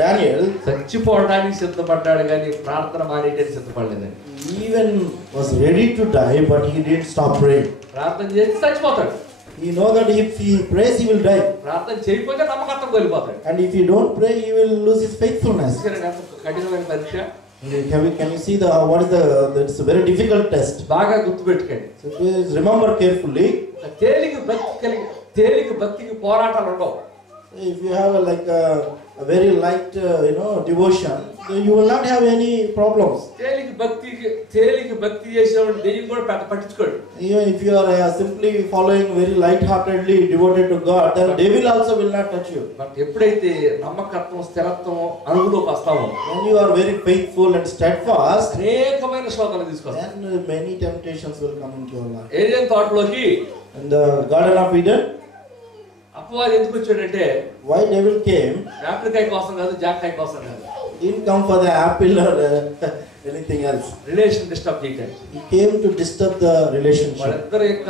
Daniel చచ్చిపోవడానికి సిద్ధపడ్డాడు కానీ ప్రార్థన మానేయడానికి సిద్ధపడలేదండి. even was ready to die, but he didn't stop praying. ప్రార్థన చేసి చచ్చిపోతాడు. He know that if he prays, he will die. ప్రార్థన చేయకపోతే నమ్మకత్వం కోల్పోతాడు. And if he don't pray, he will lose his faithfulness. కఠినమైన పరీక్ష. Can you see what is it's a very difficult test. బాగా గుర్తుపెట్టుకోండి. So please remember carefully. తేలిక భక్తికి పోరాటాలు ఉండవు. If you have a very light devotion, you will not have any problems. తేలిక భక్తి చేసేవాడు దెయ్యం కూడా పట్టించుకోడు. Even if you are simply following very light-heartedly devoted to God, then devil also will not touch you. But ఎప్పుడైతే నమ్మకత్వం స్థిరత్వం అనుభవంలోకి వస్తామో, when you are very faithful and steadfast, అనేకమైన శోధనలు తీసుకొస్తాయి. then many temptations will come into your life. ఏదెన్ తోటలోకి In the Garden of Eden, అపవాది ఎందుకు వచ్చాడంటే why devil came? యాపిల్కాయ కోసం కాదు, జాక్కాయ కోసం కాదు. He didn't come for the apple or anything else. Relation disturb చేయడానికి. He came to disturb the relationship. వాళ్ళిద్దరి యొక్క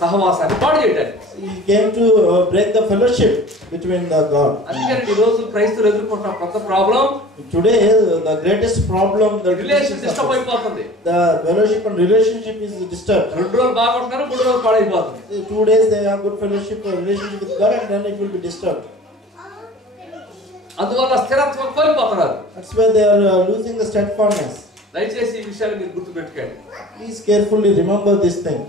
సహవాసాన్ని పాడు చేయడానికి. He came to break the fellowship between the God. అందుకని ఈ రోజు క్రైస్తవులు ఎదుర్కొంటున్న కొత్త problem Today the greatest problem, the relation disturb అయిపోతుంది. the fellowship and relationship is disturbed. 2 రోజులు బాగుంటున్నారు, 3 రోజులు పాడైపోతుంది. 2 days they have good fellowship or relationship with God, and then it will be disturbed. అందువల్ల స్థిరత్వం కోల్పోతున్నారు. That's why they are losing the steadfastness. దయచేసి ఈ విషయాన్ని మీరు గుర్తుపెట్టుకోండి. Please carefully remember this thing.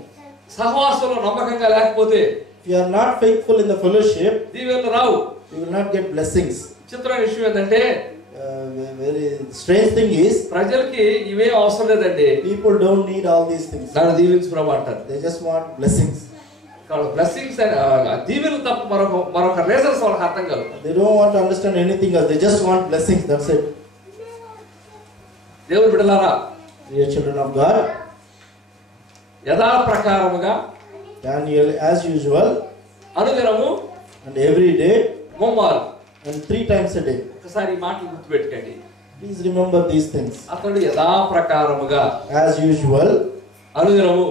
సహవాసంలో నమ్మకంగా లేకపోతే, if you are not faithful in the fellowship, దీవెనలు రావు. you will not get blessings. చిత్రమైన విషయం ఏంటంటే, very strange thing is, ప్రజలకి ఇవే అవసరం లేదండి. people don't need all these things. నన్ను దీవించు ప్రభు అంటారు. They just want blessings. Blessings దీవెనలు తప్ప మరొక రీజన్స్ వాళ్ళకి అర్థం కాదు. They don't want to understand anything else. They just want blessings. That's it. దేవుని బిడ్డలారా, Dear children of God, యథాప్రకారముగా Daniel as usual, అనుదినము and every day, ముమ్మారు, and 3 times a day. ఒకసారి ఈ మాటలు గుర్తుపెట్టుకోండి. Please remember these things. అతడు యథాప్రకారముగా As usual, అనుదినము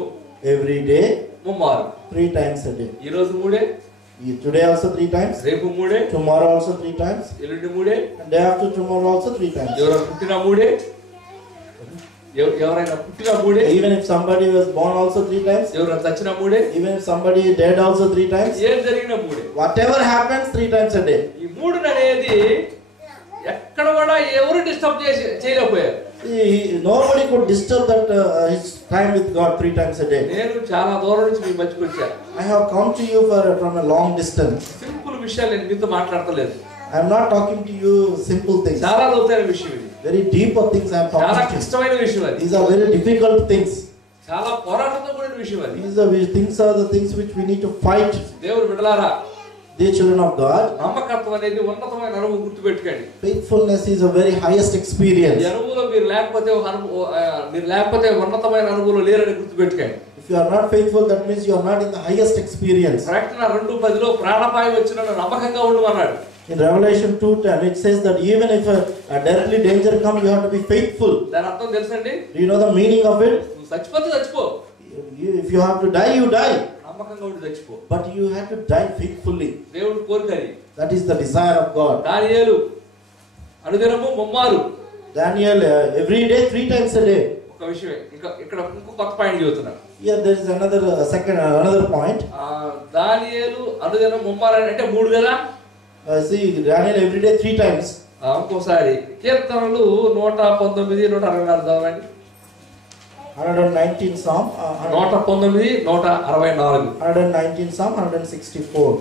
every day, ముమ్మారు. 3 times a day. ఈ రోజు 3, Today also 3 times. రేపు 3, Tomorrow also 3 times. ఎల్లుండి 3, And day after tomorrow also 3 times. ఎవరైనా పుట్టిన 3, ఎవరైనా పుట్టిన 3, Even if somebody was born also 3 times. ఎవరైనా చచ్చిన 3, Even if somebody dead also 3 times. ఏం జరిగిన 3. Whatever happens 3 times a day. ఈ 3 అనేది ఎక్కడ కూడా ఎవరు డిస్టర్బ్ చేయలేకపోయారు. Nobody could disturb that his time with God 3 times a day. నేను చాలా దూరం నుంచి మీ మధ్యకి వచ్చాను. I have come to you from a long distance. Simple విషయాలు నేను మీతో మాట్లాడతలేదు. I am not talking to you simple things. చాలా లోతైన విషయం ఇది. Very deeper things I am చాలా talking to you. కష్టమైన విషయం అది. These are very difficult things. చాలా పోరాటంతో కూడిన విషయం అది. These are the things which we need to fight. దేవుడు బిడ్డలారా, Dear children of God, నమ్మకత్వం అనేది ఉన్నతమైన అనుభవం, గుర్తుపెట్టుకోండి. faithfulness is a very highest experience. ఈ అనుభవంలో మీరు లేకపోతే ఉన్నతమైన అనుభవంలో లేరని గుర్తుపెట్టుకోండి. If you are not faithful, that means you are not in the highest experience. ప్రకటన 2:10లో ప్రాణాపాయం వచ్చినా నమ్మకంగా ఉండు అన్నాడు. In Revelation 2:10 it says that even if a deadly danger comes, you have to be faithful. దాని అర్థం తెలుసండి? Do you know the meaning of it? నువ్వు చచ్చిపోతే చచ్చిపో, If you have to die, you die. నమ్మకంగా ఉండి చచ్చిపో. But you have to die faithfully. దేవుడి కోరికది. That is the desire of God. దానియేలు అనుదినము ముమ్మారు. Daniel every day 3 times a day. ఒక విషయమే ఇక్కడ ఇంకో కొత్త పాయింట్ చెబుతున్నాను. Here there is another point. దానియేలు అనుదినం ముమ్మారు అంటే 3 కదా. See, Daniel every day 3 times. ఇంకోసారి కీర్తనలు 119, 164 చదవండి. 119 Psalm. 119, 164. 119 Psalm, 164.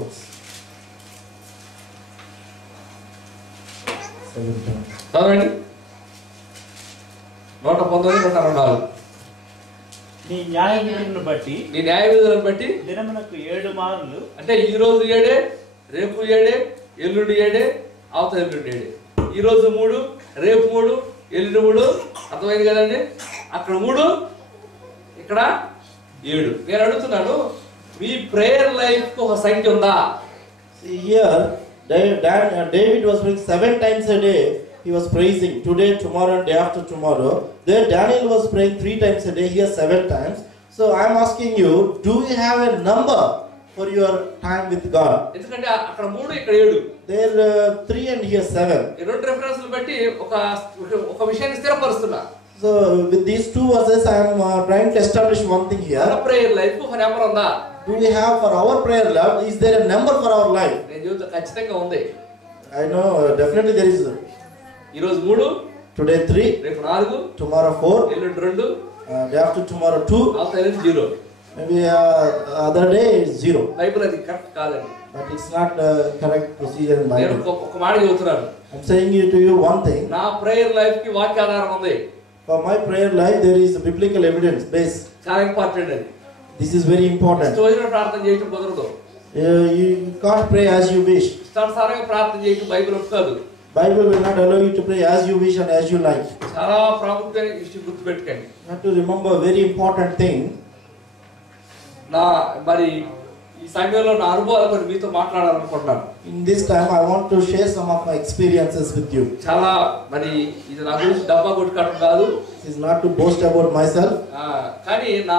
7 times. చదవండి. 119, 164. నీ న్యాయ విధులను బట్టి, నీ న్యాయ విధులను బట్టి దినమునకు 7 మార్లు, అంటే ఈ రోజు 7, రేపు 7, ఎల్లుండి 7, అవతల ఎల్లుండి 7. ఈ రోజు 3, రేపు 3, ఎల్లుండి 3. అర్థమైంది కదండి? అక్కడ 3, ఇక్కడ 7. నేను అడుగుతున్నాను, మీ ప్రేయర్ లైఫ్ కు ఒక సంఖ్య ఉందా? See here, David was praying 7 times a day. He was praising today, tomorrow, and day after tomorrow. There Daniel was praying 3 times a day. Here 7 times. So I am asking you, do you have a number for your time with God? ఎందుకంటే అక్కడ 3, ఇక్కడ 7. There 3 and here 7. ఈ రెండు రెఫరెన్స్లు బట్టి ఒక విషయాన్ని స్థిరపరుస్తున్నా. So with these 2 verses, I am trying to establish one thing here. మన prayer life ఒక నెంబర్ ఉందా? Do we have for our prayer life? Is there a number for our life? నేను చెబుతా, ఖచ్చితంగా ఉంది. I know definitely there is. ఈ రోజు 3, Today 3, రేపు 4, tomorrow 4, ఎల్లుండి 2, day after tomorrow 2, అవతల ఎల్లుండి 0. maybe other day is 0. Bible అది కరెక్ట్ కాదండి. But it's not correct procedure in నేను Bible. ఒక మాట చెబుతున్నాను. I'm saying to you one thing. నా ప్రేయర్ లైఫ్ కి వాక్యాధారం ఉంది. For my prayer life, there is a biblical evidence base. చాలా ఇంపార్టెంట్ అది. This is very important. ఇష్టమైన ప్రార్థన చేయటం కుదరదు. You can't pray as you wish. ఇష్టానుసారంగా ప్రార్థన చేయటం బైబిల్ ఒప్పుకోదు. Bible will not allow you to pray as you wish and as you like. చాలా ప్రాముఖ్యమైన విషయం గుర్తుపెట్టుకోండి. You have to remember a very important thing. మరి ఈ సమయంలో నా అనుభవాలు కొన్ని మీతో మాట్లాడాలనుకుంటున్నాను. In this time, I want to share some of my experiences with you. చాలా మరి ఇది నా గురించి డబ్బా కొట్టుకోవడం కాదు. This is not to boast about myself. కానీ నా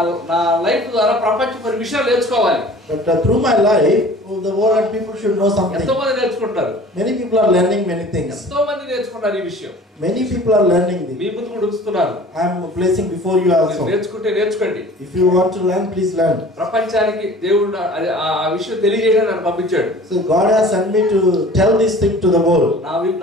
లైఫ్ ద్వారా ప్రపంచం కొన్ని విషయాలు నేర్చుకోవాలి. But through my life, the world people should know something. ఎంతో మంది నేర్చుకుంటారు. Many people are learning many things. ఎంతో మంది నేర్చుకుంటారు ఈ విషయం. Many people are learning this. మీ ముందు కూడా ఉంచుతున్నాను. I am placing before you also. నేర్చుకుంటే నేర్చుకోండి. If you want to learn, please learn. ప్రపంచానికి దేవుడు ఆ విషయం తెలియజేయడానికి నన్ను పంపించాడు. So God has sent me to tell this thing to the world.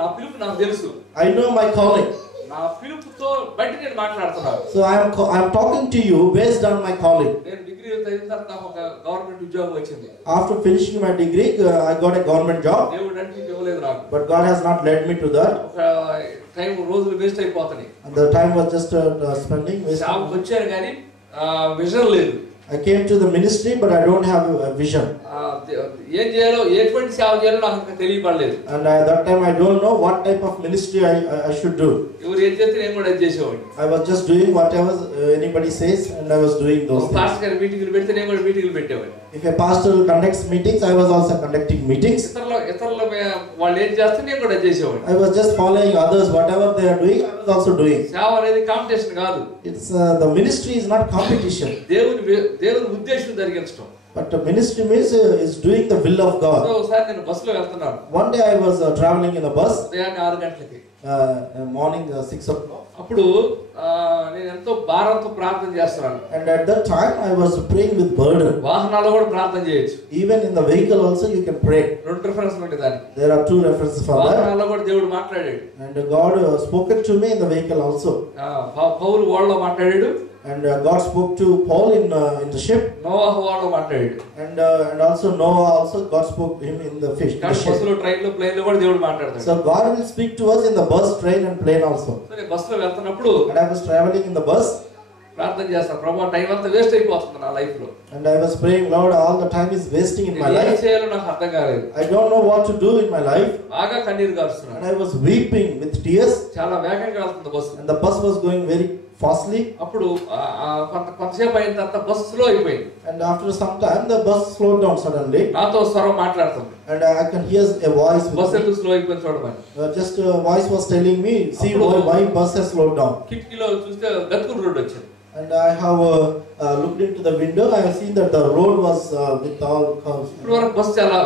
నా పిలుపు నాకు తెలుసు. I know my calling. నా పిలుపుతో బట్టి నేను మాట్లాడుతున్నాను. So I am talking to you based on my calling. నేను డిగ్రీ అయిన తర్వాత నాకు ఒక గవర్నమెంట్ ఉద్యోగం వచ్చింది. After finishing my degree, I got a government job. దేవుడు అంటే ఇవ్వలేదు నాకు. But God has not led me to that. ఒక టైం రోజులు వేస్ట్ అయిపోతున్నాయి. And the time was just spending waste. జాబ్కి వచ్చాను కానీ విజన్ లేదు. I came to the ministry, but I don't have a vision. ఏం చేయాలో, ఎటువంటి సేవ చేయాలో నాకు ఇంకా తెలియపడలేదు. And at that time I don't know what type of ministry I should do. ఎవరు ఏం చేస్తే నేను కూడా చేసేవాడిని. I was just doing whatever anybody says, and I was doing those things. Pastor గారి మీటింగ్లు పెడితే నేను కూడా మీటింగ్లు పెట్టేవాడిని. If a pastor conducts meetings, I was also conducting meetings. ఇతరుల వాళ్ళు ఏం చేస్తే నేను కూడా చేసేవాడిని. I was just following others, whatever they are doing, I was also doing. సేవ అనేది కాంపిటీషన్ కాదు. It's the ministry is not competition. దేవుని ఉద్దేశం జరిగించడం. But ministry means is doing the will of so God. ఒకసారి నేను బస్సులో వెళ్తున్నాను. One day I was traveling in a bus, ఉదయాన్నే 6 గంటలకి. morning 6 o'clock. అప్పుడు నేను ఎంతో భారంతో ప్రార్థన చేస్తున్నాను. And at that time I was praying with burden. వాహనాల్లో కూడా ప్రార్థన చేయొచ్చు. Even in the vehicle also you can pray. 2 రిఫరెన్స్లు ఉంటాయి దానికి. There are 2 references for that. వాహనాల్లో కూడా దేవుడు మాట్లాడాడు. And God spoken to me in the vehicle also. పౌలు ఓడలో మాట్లాడాడు. And God spoke to Paul in the ship. నోవాహు ఓడలో మాట్లాడాడు. And also Noah also God spoke to him in the fish. కానీ బస్సులో, ట్రైన్లో, ప్లేన్లో కూడా దేవుడు మాట్లాడతాడు. So God will speak to us in the bus, train and plane also. So నేను బస్సులో వెళ్తున్నప్పుడు And I was traveling in the bus. ప్రార్థన చేస్తాను. ప్రభువా, టైం అంతా వేస్ట్ అయిపోతుంది నా లైఫ్ లో. And I was praying, Lord, all the time is wasting in my ఏం life. చేయాలో నాకు అర్థం కాలేదు. I don't know what to do in my life. బాగా కన్నీరు గారుస్తున్నాను. And I was weeping with tears. చాలా వేగంగా వెళ్తుంది bus. And the bus was going very fastly. అప్పుడు కొంతసేపు అయిన తర్వాత బస్సు స్లో అయిపోయింది. And after some time the bus slowed down suddenly. నాతో స్వరం మాట్లాడుతుంది. And I can hear a voice. Bus ఎందుకు స్లో అయిపోయింది చూడమని. Just a voice was telling me, see why bus has slowed down. కిటికీలో చూస్తే గతుకుల road వచ్చింది. And I have looked into the window. I have seen that the road was with all cars. ఇప్పుడు వరకు bus చాలా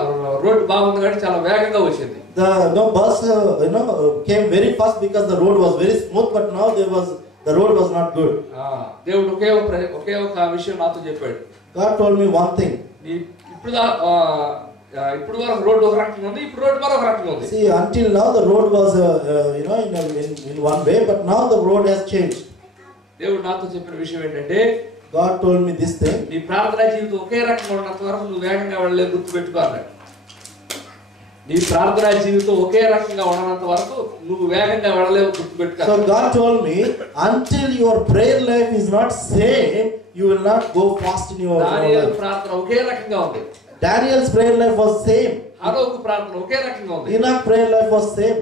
road బాగుంది కాబట్టి చాలా వేగంగా వచ్చింది. The bus came very fast because the road was very smooth, but now the road was not good. దేవుడు ఒకే ఒక విషయం నాతో చెప్పాడు. God told me one thing. ఇప్పుడు వరకు రోడ్ ఒక రకంగా ఉంది, ఇప్పుడు రోడ్ మరొక రకంగా ఉంది. See, until now the road was in one way, but now the road has changed. దేవుడు నాతో చెప్పిన విషయం ఏంటంటే, God told me this thing. నీ ప్రార్థనా జీవితం ఒకే రకంగా ఉన్నంత వరకు నువ్వు వేగంగా వెళ్ళలేదు, గుర్తుపెట్టుకో అన్నాడు. నీ ప్రార్థనా జీవితం ఒకే రకంగా ఉన్నంత వరకు నువ్వు వేగంగా వెళ్ళలేవు, గుర్తుపెట్టుకో. So God told me, until your prayer life is not same, you will not go fast in your దానియేలు life. ప్రార్థన ఒకే రకంగా ఉంది. Daniel's prayer life was same. హనోకు ప్రార్థన ఒకే రకంగా ఉంది. Enoch's prayer life was same.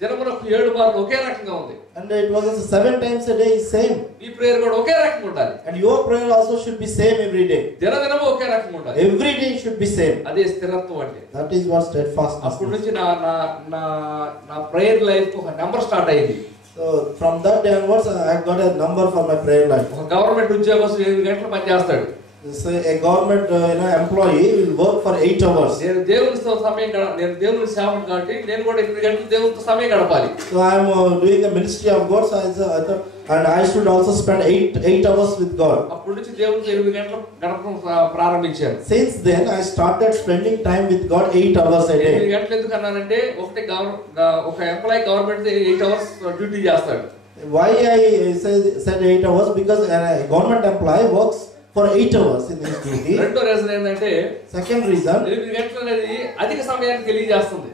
దినమునకు 7 మార్లు ఒకే రకంగా ఉంది. And it was also 7 times a day is same. నీ ప్రేయర్ కూడా ఒకే రకంగా ఉండాలి. And your prayer also should be same every day. దినదినము ఒకే రకంగా ఉండాలి. Every day should be same. అదే స్థిరత్వం అంటే. That is what steadfastness. అప్పటి నుంచి నా ప్రేయర్ లైఫ్ ఒక నెంబర్ స్టార్ట్ అయింది. So from that day onwards I got a number for my prayer life. ఒక గవర్నమెంట్ ఉద్యోగస్తుడు 7 గంటలు పని చేస్తాడు. So a government employee will work for 8 hours. నేను దేవునితో సమయం నేను దేవుని సేవకుడు కాబట్టి నేను కూడా 8 గంటలు దేవునితో సమయం గడపాలి. So I am doing the ministry of God, so I thought, and I should also spend 8 hours with God. అప్పటి నుంచి దేవునితో 8 గంటలు గడపడం ప్రారంభించాను. Since then I started spending time with God 8 hours a day. 8 గంటలు ఎందుకు అన్నానంటే, ఒక ఎంప్లాయీ గవర్నమెంట్ 8 అవర్స్ డ్యూటీ చేస్తాడు. Why I said 8 hours? Because a government employee works for 8 hours in his duty. రెండో రీజన్ ఏంటంటే, Second reason, 8 గంటలు అనేది అధిక సమయాన్ని తెలియజేస్తుంది.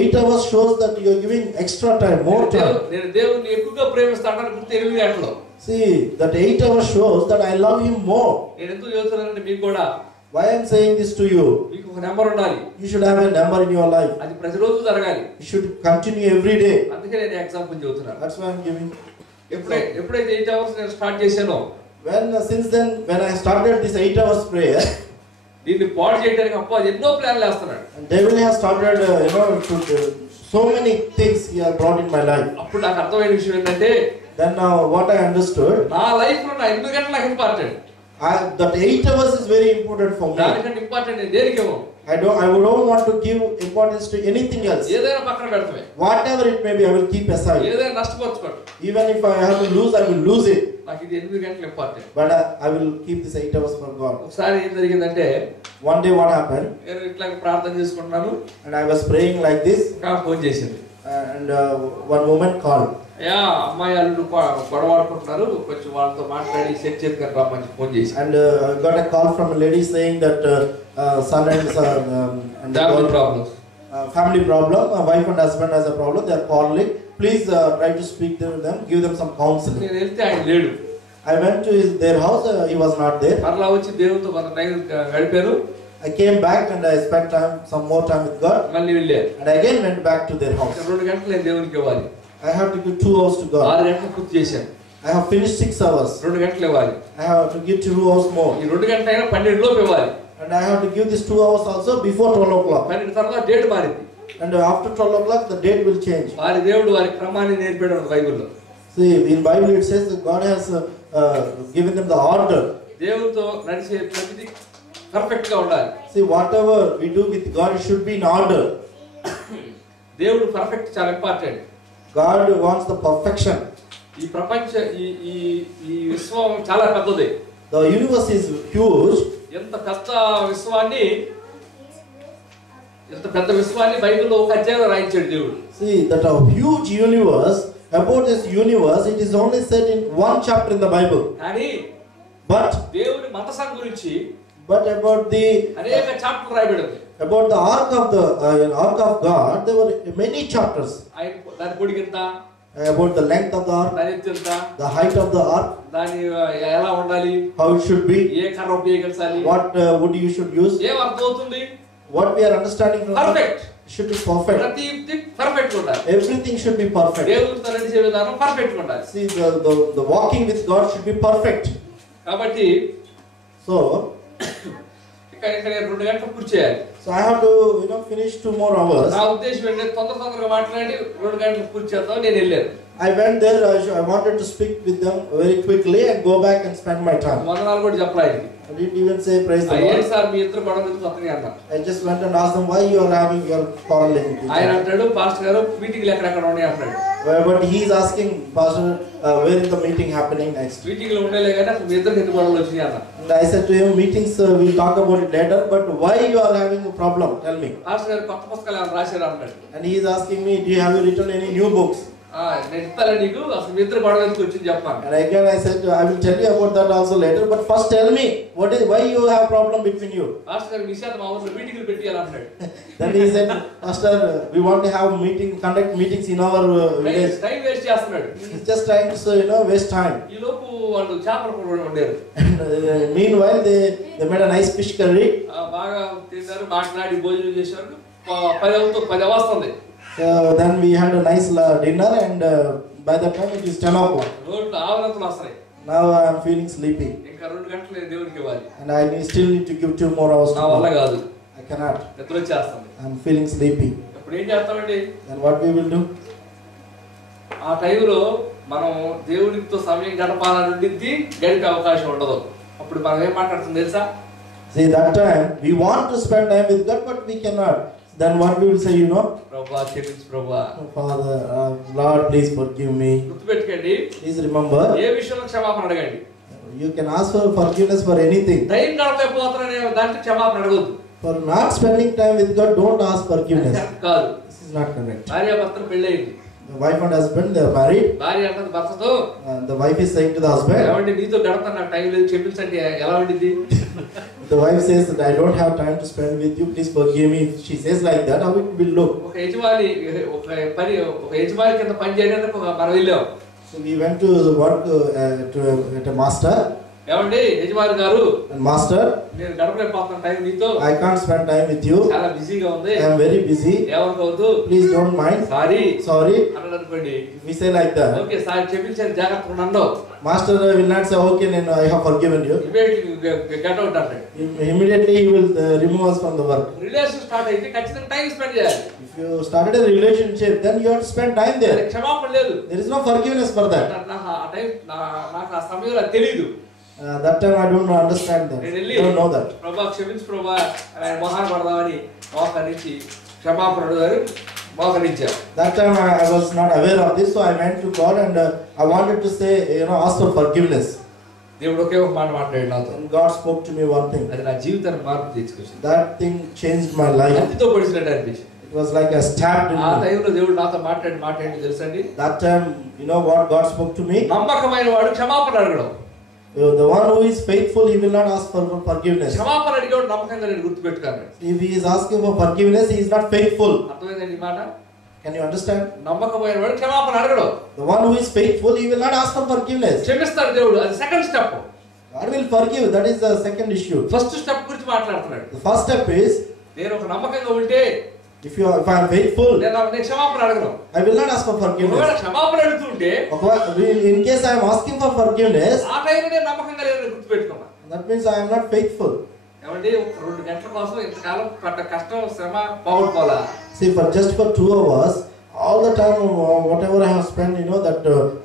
8 hours shows that you are giving extra time, more time. నేను దేవుని ఎక్కువగా ప్రేమిస్తానని గుర్తు 8 గంటలు. See, that 8 hours shows that I love him more. నేను ఎందుకు చెబుతున్నానంటే, మీకు కూడా Why I am saying this to you? మీకు ఒక నెంబర్ ఉండాలి. You should have a number in your life. అది ప్రతిరోజు జరగాలి. You should continue every day. అందుకే నేను ఎగ్జాంపుల్ చెబుతున్నాను. That's why I am giving. ఎప్పుడైతే 8 అవర్స్ నేను స్టార్ట్ చేశానో, Since then, when I started this 8 hours prayer, దీన్ని పాడు చేయడానికి అప్ప ఎన్నో ప్లాన్లు వేస్తున్నాడు. and devil has started, so many things he has brought in my life. అప్పుడు నాకు అర్థమైన విషయం ఏంటంటే, Then what I understood, నా లైఫ్ లో నా 8 గంటలు నాకు important. that 8 hours is very important for me. దానికంటే ఇంపార్టెంట్ నేను దేనికేమో. I don't want to give importance to anything else. ఏదైనా పక్కన పెడతామే. Whatever it may be, I will keep aside. ఏదైనా నష్టపరచుకోండి. Even if I have to lose, I will lose it. నాకు ఇది 8 గంటలు important. But I will keep this 8 hours for God. ఒకసారి ఏం జరిగిందంటే, One day what happened? నేను ఇట్లా ప్రార్థన చేసుకుంటున్నాను. And I was praying like this. Phone చేసింది. And one woman called. అయ్యా, అమ్మాయి అల్లుడు గొడవాడుకుంటున్నారు, కొంచెం వాళ్ళతో మాట్లాడి సెట్ చేసి రమ్మని ఫోన్ చేసి. And I got a call from a lady saying that son and family problems, family problem, wife and husband has a problem, they are quarreling. Please try to speak to them, give them some counseling. నేను వెళ్తే ఆయన లేడు. I went to their house, he was not there. మరలా వచ్చి దేవునితో కొంత time గడిపారు. I came back and I spent some more time with God. మళ్ళీ వెళ్ళారు. And I again went back to their house. 2 గంటలు నేను దేవునికి ఇవ్వాలి. I have to give 2 hours to God. 6 గంటలు పూర్తి చేశాను. I have finished 6 hours. 2 గంటలు ఇవ్వాలి. I have to give 2 hours more. ఈ 2 గంటలైనా 12 లోపు ఇవ్వాలి. And I have to give this 2 hours also before 12 o'clock. 12 తర్వాత డేట్ మారింది. And after 12 o'clock the date will change. వారి దేవుడు వారి క్రమాన్ని నేర్పాడు బైబిల్లో. See, in Bible it says that God has given them the order. దేవునితో నడిచే ప్రతిదీ పర్ఫెక్ట్ గా ఉండాలి. See, whatever we do with God, it should be in order. దేవుడు పర్ఫెక్ట్ చాలా important. God wants the perfection. ఈ ప్రపంచ ఈ ఈ ఈ విశ్వం చాలా పెద్దది. The universe is huge. ఎంత పెద్ద విశ్వాన్ని బైబిల్లో ఒక అధ్యాయంలో రాయించాడు దేవుడు. See, that a huge universe, about this universe, it is only said in one chapter in the Bible. కానీ But దేవుడి మతసం గురించి about the అనేక చాప్టర్లు రాయబడి ఉంది. about the ark of God, there were many chapters. దాని పొడిగింత, about the length of the ark, దాని ఎత్తు, the height of the ark, దాని ఎలా ఉండాలి, how it should be, ఏ కర్ర ఉపయోగించాలి, what wood you should use. ఏం అర్థం అవుతుంది? What we are understanding from perfect should be perfect. ప్రతిదీ పర్ఫెక్ట్ ఉండాలి. Everything should be perfect. దేవుడితో నడిచే విధానం పర్ఫెక్ట్ ఉండాలి. See, the walking with God should be perfect. కాబట్టి So ఇక్కడ 2 గంటలు పూర్తి చేయాలి. So I have to, finish 2 more hours. నా ఉద్దేశం ఏంటంటే తొందరగా మాట్లాడి 2 గంటలు పూర్తి చేద్దాం నేను వెళ్ళాను. I went there. I wanted to speak with them very quickly and go back and spend my time. వందనాలు కూడా చెప్పలేదు. I didn't even say praise the అయ్యే Lord. సార్ మీ ఇద్దరు గొడవ ఎందుకు వస్తున్నాయి అన్న. I just went and asked them why you are having your quarreling. ఆయన అంటాడు పాస్టర్ గారు మీటింగ్లు ఎక్కడెక్కడ ఉన్నాయి అంటాడు. But he is asking, Pastor, where is the meeting happening next? మీటింగ్లు ఉండేలే కానీ అసలు మీ ఇద్దరికి ఎందుకు గొడవలు వచ్చినాయి అన్న. And I said to him, meetings we'll talk about it later, but why you are having a problem? Tell me. Pastor గారు కొత్త పుస్తకాలు ఏమైనా రాశారు అంటాడు. And he is asking me, have you written any new books? నేను ఇస్తాను నీకు అసలు మీ ఇద్దరు గొడవ ఎందుకు వచ్చింది చెప్పాను. And again I said, I will tell you about that also later, but first tell me why you have problem between you. Pastor గారు మీ చేత మా ఊర్లో మీటింగ్లు పెట్టాలంటాడు. Then he said, Pastor, we want to have conduct meetings in our village. Time waste చేస్తున్నాడు. He's just trying to waste time. ఈ లోపు వాళ్ళు చేపలు కూడా వండారు. And meanwhile they made a nice fish curry. బాగా తిన్నారు, మాట్లాడి భోజనం చేశారు. 10 వస్తుంది. So then we had a nice dinner, and by the time it is 10 o'clock. రోడ్లు ఆవరణలు వస్తాయి. Now I am feeling sleepy. ఇంకా 2 గంటలు దేవునికి ఇవ్వాలి. And I still need to give 2 more hours. నా వల్ల కాదు. I cannot. నిద్ర వచ్చేస్తుంది. I am feeling sleepy. ఇప్పుడు ఏం చేస్తామండి? Then what we will do? ఆ టైంలో మనం దేవుడితో సమయం గడపాలని ఉండిద్ది, గడిపే అవకాశం ఉండదు. అప్పుడు మనం ఏం మాట్లాడుతుంది తెలుసా? See, that time we want to spend time with God, but we cannot. Then what we will say, ప్రభువా క్షమించు ప్రభువా. Father, Lord, please forgive me. గుర్తుపెట్టుకోండి. Please remember. ఏ విషయంలో క్షమాపణ అడగండి. You can ask for forgiveness for anything. Time గడపలేకపోతున్నానే దాంట్లో క్షమాపణ అడగొద్దు. For not spending time with God, don't ask forgiveness. కాదు. This is not correct. భార్యాభర్తలు పెళ్ళయింది. The wife and husband, they are married. భార్య అంటది భర్తతో, The wife is saying to the husband, ఏమండి నీతో గడప నాకు టైం లేదు క్షమించండి. ఎలా ఉండిద్ది? the wife says that I don't have time to spend with you, please forgive me. If she says like that, how it will look? ఒక యజమాని కింద పని చేయడానికి మనం వెళ్ళాం. So we went to work at a master. ఏమండి యజమాని గారు, And master, నేను గడపలేకపోతున్న టైం నీతో, I can't spend time with you. చాలా బిజీగా ఉంది, I am very busy. ఏమనుకోవద్దు, Please don't mind. Sorry. అన్నాడు అనుకోండి. We say like that. Okay sir క్షమించాను జాగ్రత్తగా ఉన్నాను. Master will not say, okay, then I have forgiven you. Get out అంటాడు. Immediately he will remove us from the work. Relation start అయితే ఖచ్చితంగా time spend చేయాలి. If you started a relationship, then you have to spend time there. క్షమాపణ లేదు. There is no forgiveness for that. నాకు ఆ సమయంలో తెలియదు. That time I don't understand that. I don't know that. ప్రభా క్షమించు ప్రభా ఆయన మొహాన్ని పడదామని మోకరించి క్షమాపణ మోకరించారు. That time I was not aware of this, so I went to God and I wanted to say, ask for forgiveness. దేవుడు ఒకే ఒక మాట మాట్లాడాడు నాతో. And God spoke to me one thing. అది నా జీవితాన్ని మార్పు తెచ్చుకొచ్చింది. That thing changed my life. కత్తితో పొడిచినట్టు అనిపించింది. It was like a stab in ఆ me. టైంలో దేవుడు నాతో మాట్లాడి తెలుసండి. That time, what God spoke to me? నమ్మకమైన వాడు క్షమాపణ అడగడం. The one who is faithful, he will not ask for forgiveness. క్షమాపణ అడిగేవాడు నమ్మకంగా నేను గుర్తుపెట్టుకున్నాను. If he is asking for forgiveness, he is not faithful. అర్థమైందండి ఈ మాట? Can you understand? నమ్మకమైన వాడు క్షమాపణ అడగడం. The one who is faithful, he will not ask for forgiveness. క్షమిస్తాడు దేవుడు, అది second step. God will forgive. That is the second issue. First step గురించి మాట్లాడుతున్నాడు. The first step is, నేను ఒక నమ్మకంగా ఉంటే, if I am faithful, నేను క్షమాపణ అడగను. I will not ask for forgiveness. ఒకవేళ క్షమాపణ అడుగుతుంటే, in case I am asking for forgiveness, ఆ టైంలో నేను నమ్మకంగా లేదని గుర్తుపెట్టుకున్నా. that means I am not faithful. ఏమండి 2 గంటల కోసం ఇంతకాలం పడ్డ కష్టం శ్రమ పోగొట్టుకోవాలా? See, for 2 hours, all the time, whatever I have spent, that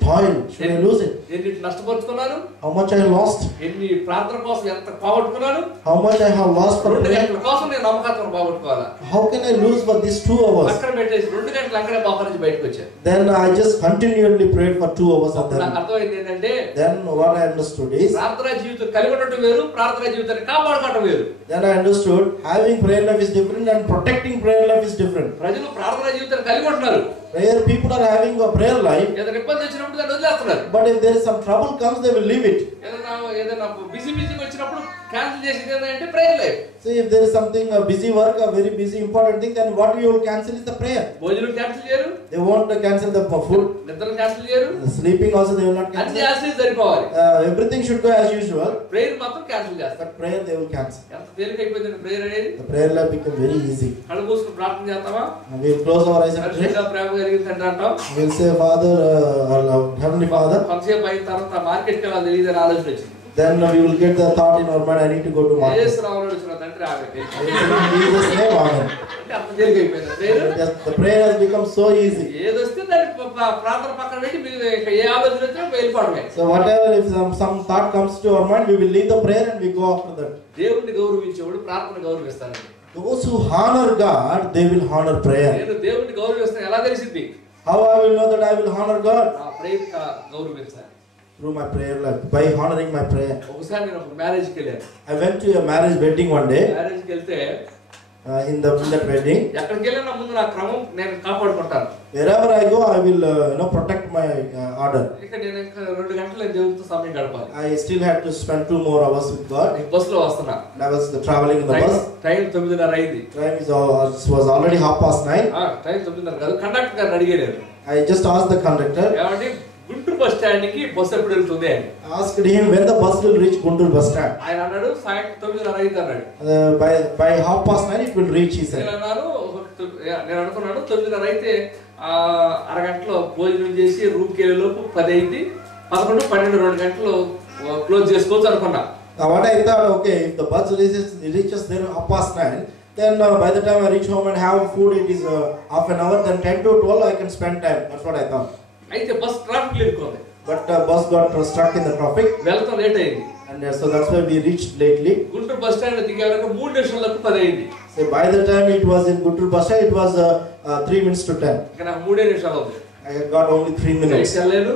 toil, should I lose it? ఎన్ని నష్టపరుచుకున్నాను, How much I lost? ఎన్ని ప్రార్థన కోసం ఎంత పోగొట్టుకున్నాను, How much I have lost for 2 prayer? గంటల కోసం నేను నమ్మకత్వం పోగొట్టుకోవాలా. How can I lose for these 2 hours? అక్కడ పెట్టేసి 2 గంటలు అక్కడే మోకరించి బయటకు వచ్చాను. Then I just continually prayed for 2 hours. అప్పుడు నాకు అర్థమైంది ఏంటంటే, Then what I understood is, ప్రార్థనా జీవితం కలిగి ఉండటం వేరు, ప్రార్థనా జీవితాన్ని కాపాడుకోవటం వేరు. then I understood having prayer life is different and protecting prayer life is different. ప్రజలు ప్రార్థనా జీవితాన్ని కలిగి ఉంటున్నారు, Prayer people are having a prayer life, ఏదైనా ఇబ్బంది వచ్చినప్పుడు దాన్ని వదిలేస్తున్నారు. but if there is some trouble comes, they will leave it. ఏదైనా బిజీ వచ్చినప్పుడు క్యాన్సిల్ చేసేది ఏంటంటే prayer life. So if there is something, a busy work, a very busy important thing, then what you will cancel is the prayer. భోజనం cancel చేయరు, They won't cancel the food. నిద్ర cancel చేయరు, Sleeping also they will not అన్ని cancel. చేస్తే సరిపోవాలి. Everything should go as usual, prayer మాత్రం cancel చేస్తారు. but prayer they will cancel. ఎంత తేలిక అయిపోయింది ప్రేయర్ అనేది. The prayer life become very easy. కళ్ళు మూసుకుని ప్రార్థన చేస్తామా, And we will close our eyes and pray. పరిశుద్ధ ప్రేమ కలిగిన తండ్రి అంటాం. We will say, Father, our Heavenly Father. కొంతసేపు అయిన తర్వాత మార్కెట్కి వెళ్ళాలి తెలియదు అని ఆలోచన వచ్చింది. Then we will get the thought in our mind, I need to go to market. యేసు రాముడు వచ్చిన తండ్రి ఆమెకి I will say, in Jesus' name, amen. అంటే అంత తేలిక అయిపోయింది prayer. Yes, the prayer has become so easy. ఏదొస్తే దాన్ని ప్రార్థన పక్కన పెట్టి మీరు ఏ ఆలోచన వచ్చినా వెళ్ళిపోవడమే. So whatever, if some thought comes to our mind, we will leave the prayer and we go after that. దేవుడిని గౌరవించేవాడు ప్రార్థన గౌరవిస్తాడు. Those who honor God, they will honor prayer. నేను దేవుడిని గౌరవిస్తాను ఎలా తెలిసింది? How I will know that I will honor God? నా prayer గౌరవిస్తాను Through my prayer life, by honoring my prayer. ఒకసారి నేను ఒక మ్యారేజ్కి వెళ్ళాను. I went to a marriage wedding one day. మ్యారేజ్కి వెళ్తే In that wedding, ఎక్కడికి వెళ్ళినా ముందు నా క్రమం నేను కాపాడుకుంటాను. wherever I go, I will protect my order. ఇక నేను ఇంకా 2 గంటలు దేవుడితో సమయం గడపాలి. I still had to spend 2 more hours with God. నేను బస్సులో వస్తున్నా. And I was traveling in the bus. Time 9:30 అయింది. Time was already 9:30. టైం 9:30 కాదు, కండక్టర్ గారిని అడిగాను. I just asked the conductor. ఏమంటే గుంటూరు బస్ స్టాండ్ కి బస్సు ఎప్పుడు వెళ్తుంది అని. Asked him when the bus will reach Guntur bus stand. ఆయన అన్నాడు సాయంత్రం 9:30 అయింది అన్నాడు. By 9:30 it will reach, he said. నేను అనుకున్నాను 9:30 అయితే అరగంటలో భోజనం చేసి రూమ్కి వెళ్ళే లోపు 10 అయింది. 11, 12, 2 గంటలు క్లోజ్ చేసుకోవచ్చు అనుకున్నా. What I thought, okay, if the bus reaches there 9:30, then by the time I reach home and have food, it is half an hour. Then 10 to 12 I can spend time. That's what I thought. అయితే bus traffic ఇరుక్కుంది. But bus got stuck in the traffic. వెళ్తాం late అయింది. And so that's why we reached lately. Guntur bus stand దిగే వరకు 3 నిమిషాలకు 10 అయింది. So by the time it was in Guntur bus stand, it was 3 minutes to 10. ఇక నాకు 3 నిమిషాలు ఉంది. I got only 3 minutes. వెళ్ళలేదు.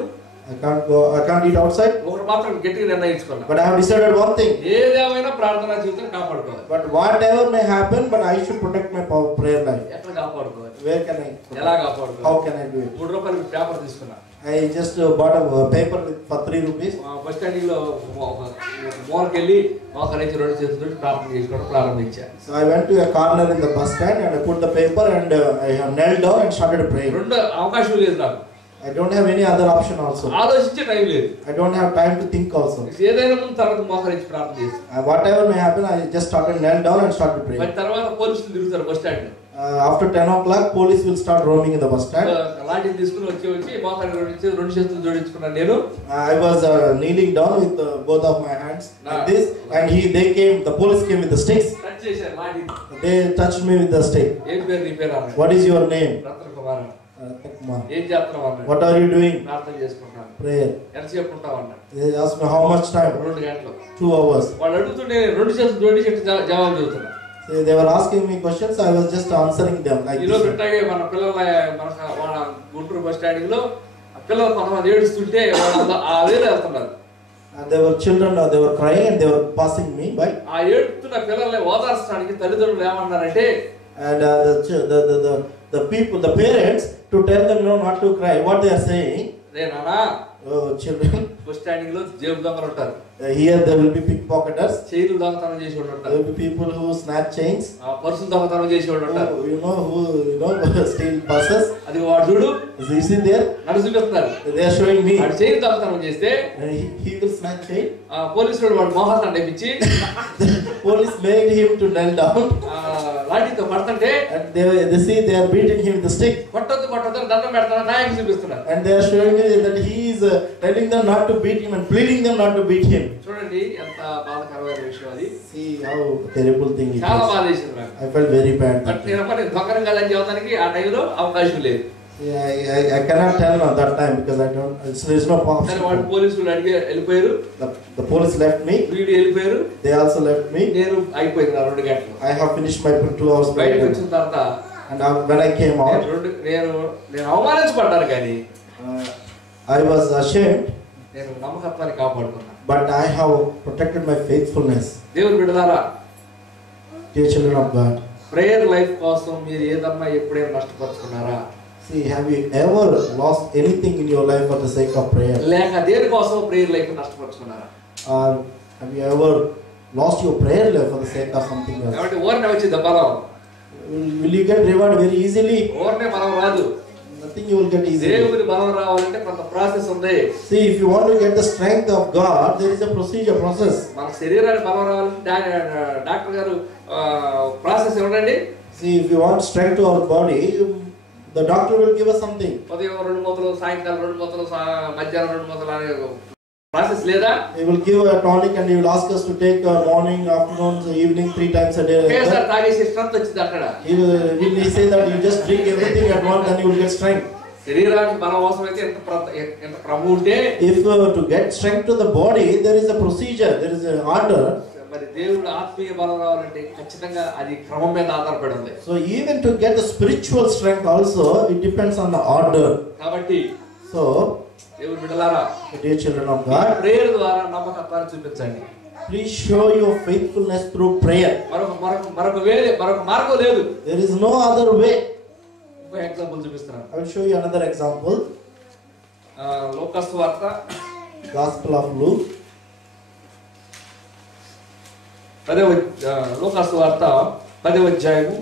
I can't go. I can't eat outside. ఒకటి మాత్రం గట్టిగా నిర్ణయించుకున్నా. But I have decided one thing. ఏదేమైనా ప్రార్థనా జీవితాన్ని కాపాడుకోవాలి. But whatever may happen, but I should protect my prayer life. ఎట్లా కాపాడుకోవాలి? Where can I? ఎలా కాపాడుకోవాలి? How can I do it? 3 రూపాయలకి పేపర్ తీసుకున్నా. I just bought a paper for 3 rupees. Bus standing లో మోర్కి వెళ్ళి మోకరించి 2 చేతులతో ప్రార్థన చేసుకోవడం ప్రారంభించా. So I went to a corner in the bus stand and I put the paper and I knelt down and started praying. రెండు అవకాశం లేదు నాకు. I don't have any other option also. ఆలోచించే టైం లేదు. I don't have time to think also. ఏదైనా ముందు తర్వాత మోకరించి ప్రార్థన చేస్తాను. Whatever may happen, I just started knelt down and started praying. మరి తర్వాత పోలీసులు తిరుగుతారు బస్ స్టాండ్ లో. After 10 o'clock, police will start roaming in the bus stand. Lathi తీసుకుని వచ్చి మోకరించి 2 చేతులు జోడించుకున్నాను నేను. I was kneeling down with both of my hands like this, and the police came with the sticks. Touch చేశారు lathi. They touched me with the stick. ఏం పేరు నీ పేరు అన్నాడు. What is your name? Ratna Kumar. Ratnakumar. ఏం చేస్తున్నావు అన్నాడు. What are you doing? ప్రార్థన చేసుకుంటున్నాను. Prayer. ఎంతసేపు ఉంటావు అన్నాడు. They asked me how much time. 2 గంటలు. 2 hours. వాళ్ళు అడుగుతుంటే 2 చేతులు జోడించి జవాబు చెబుతున్నా. So they were asking me questions, I was just answering them like ఈలో this. పెట్టాగే మన పిల్లల వాళ్ళ గుంటూరు బస్ స్టాండింగ్ లో పిల్లలు కొంతమంది ఏడుస్తుంటే వాళ్ళు ఆ వేలు వెళ్తున్నారు. And there were children, they were crying and they were passing me by. ఆ ఏడుతున్న పిల్లల్ని ఓదార్చడానికి తల్లిదండ్రులు ఏమన్నారంటే, And the people, the parents, to tell them no, not to cry. What they are saying? రే నానా, Children, బస్ స్టాండింగ్ లో జేబు దొంగలు ఉంటారు. here there will be pickpocketers. చైన్లు దొంగతనం చేసి వాళ్ళు There ఉంటారు. will be people who snatch chains. పర్సులు దొంగతనం చేసి వాళ్ళు ఉంటారు. Who steal buses. అది వాడు చూడు You see there? నన్ను చూపిస్తున్నారు. They are showing me. వాడు చైన్ దొంగతనం చేస్తే And he will snatch chain. పోలీసులు వాడు మోహన్ అంటించి Police made him to kneel down. లాఠీతో పడుతుంటే And they see they are beating him with the stick. కొట్టొద్దు దండం పెడతాను నాయకు చూపిస్తున్నారు. And they are showing me that he is telling them not to beat him and pleading them not to beat him. చూడండి ఎంత బాధాకరమైన విషయం అది. See how terrible thing it చాలా is. బాధ వేసింది నాకు. I felt very bad. But నేను దొంగరం కాదని చెప్పడానికి ఆ టైంలో అవకాశం లేదు. I cannot tell at that time because I don't. There is no కానీ వాళ్ళు option. పోలీసులు అడిగి వెళ్ళిపోయారు, The police left me. వీళ్ళు వెళ్ళిపోయారు, They also left me. నేను అయిపోయింది నా 2 గంటలు. I have finished my 2 hours బయటకు prayer. వచ్చిన తర్వాత And when I came out, నేను అవమానించబడ్డాను, కానీ I was ashamed, నేను నమ్మకత్వాన్ని కాపాడుకున్నాను. but I have protected my faithfulness. దేవుని బిడ్డలారా, Dear children of God, prayer life కోసం మీరు ఏదన్నా ఎప్పుడైనా నష్టపరుచుకున్నారా? see, have you ever lost anything in your life for the sake of prayer? లేక దేని కోసం ప్రేయర్ లైఫ్ నష్టపరుచుకున్నారా? Or have you ever lost your prayer life for the sake of something else? కాబట్టి ఓర్నే వచ్చింది బలం, Will you get reward very easily? ఓర్నే బలం రాదు. Nothing you will get easily. దేవుని బలం రావాలంటే కొంత ప్రాసెస్ ఉంది. See, if you want to get the strength of God, there is a process. మన శరీరానికి బలం రావాలంటే డాక్టర్ గారు ప్రాసెస్ ఇవ్వండి. See, if you want strength to our body, the doctor will give us something. ఉదయం 2 మూతలు, సాయంకాలం 2 మూతలు, మధ్యాహ్నం 2 మూతలు అనే ప్రాసెస్ లేదా? He will give a tonic and he will ask us to take morning, afternoon, evening 3 times a day. Kesar తాగేసి strength వచ్చింది అక్కడ. Will he say that you just drink everything at once and you will get strength? శరీరానికి బలం అవసరం అయితే ఎంత క్రమం ఉంటే, If to get strength to the body, there is a procedure, there is an order. మరి దేవుడు ఆత్మీయ బలం రావాలంటే ఖచ్చితంగా అది క్రమం మీద ఆధారపడి ఉంది. So even to get the spiritual strength also, it depends on the order. కాబట్టి So, దేవుని బిడ్డలారా, dear children of God, prayer ద్వారా నమ్మకత్వాన్ని చూపించండి. please show your faithfulness through prayer. మరొక మార్గం లేదు. There is no other way. ఇంకో ఎగ్జాంపుల్ చూపిస్తున్నాను. I will show you another example. లోకాసు వార్త Gospel of Luke. లోకాసు వార్త 10వ అధ్యాయము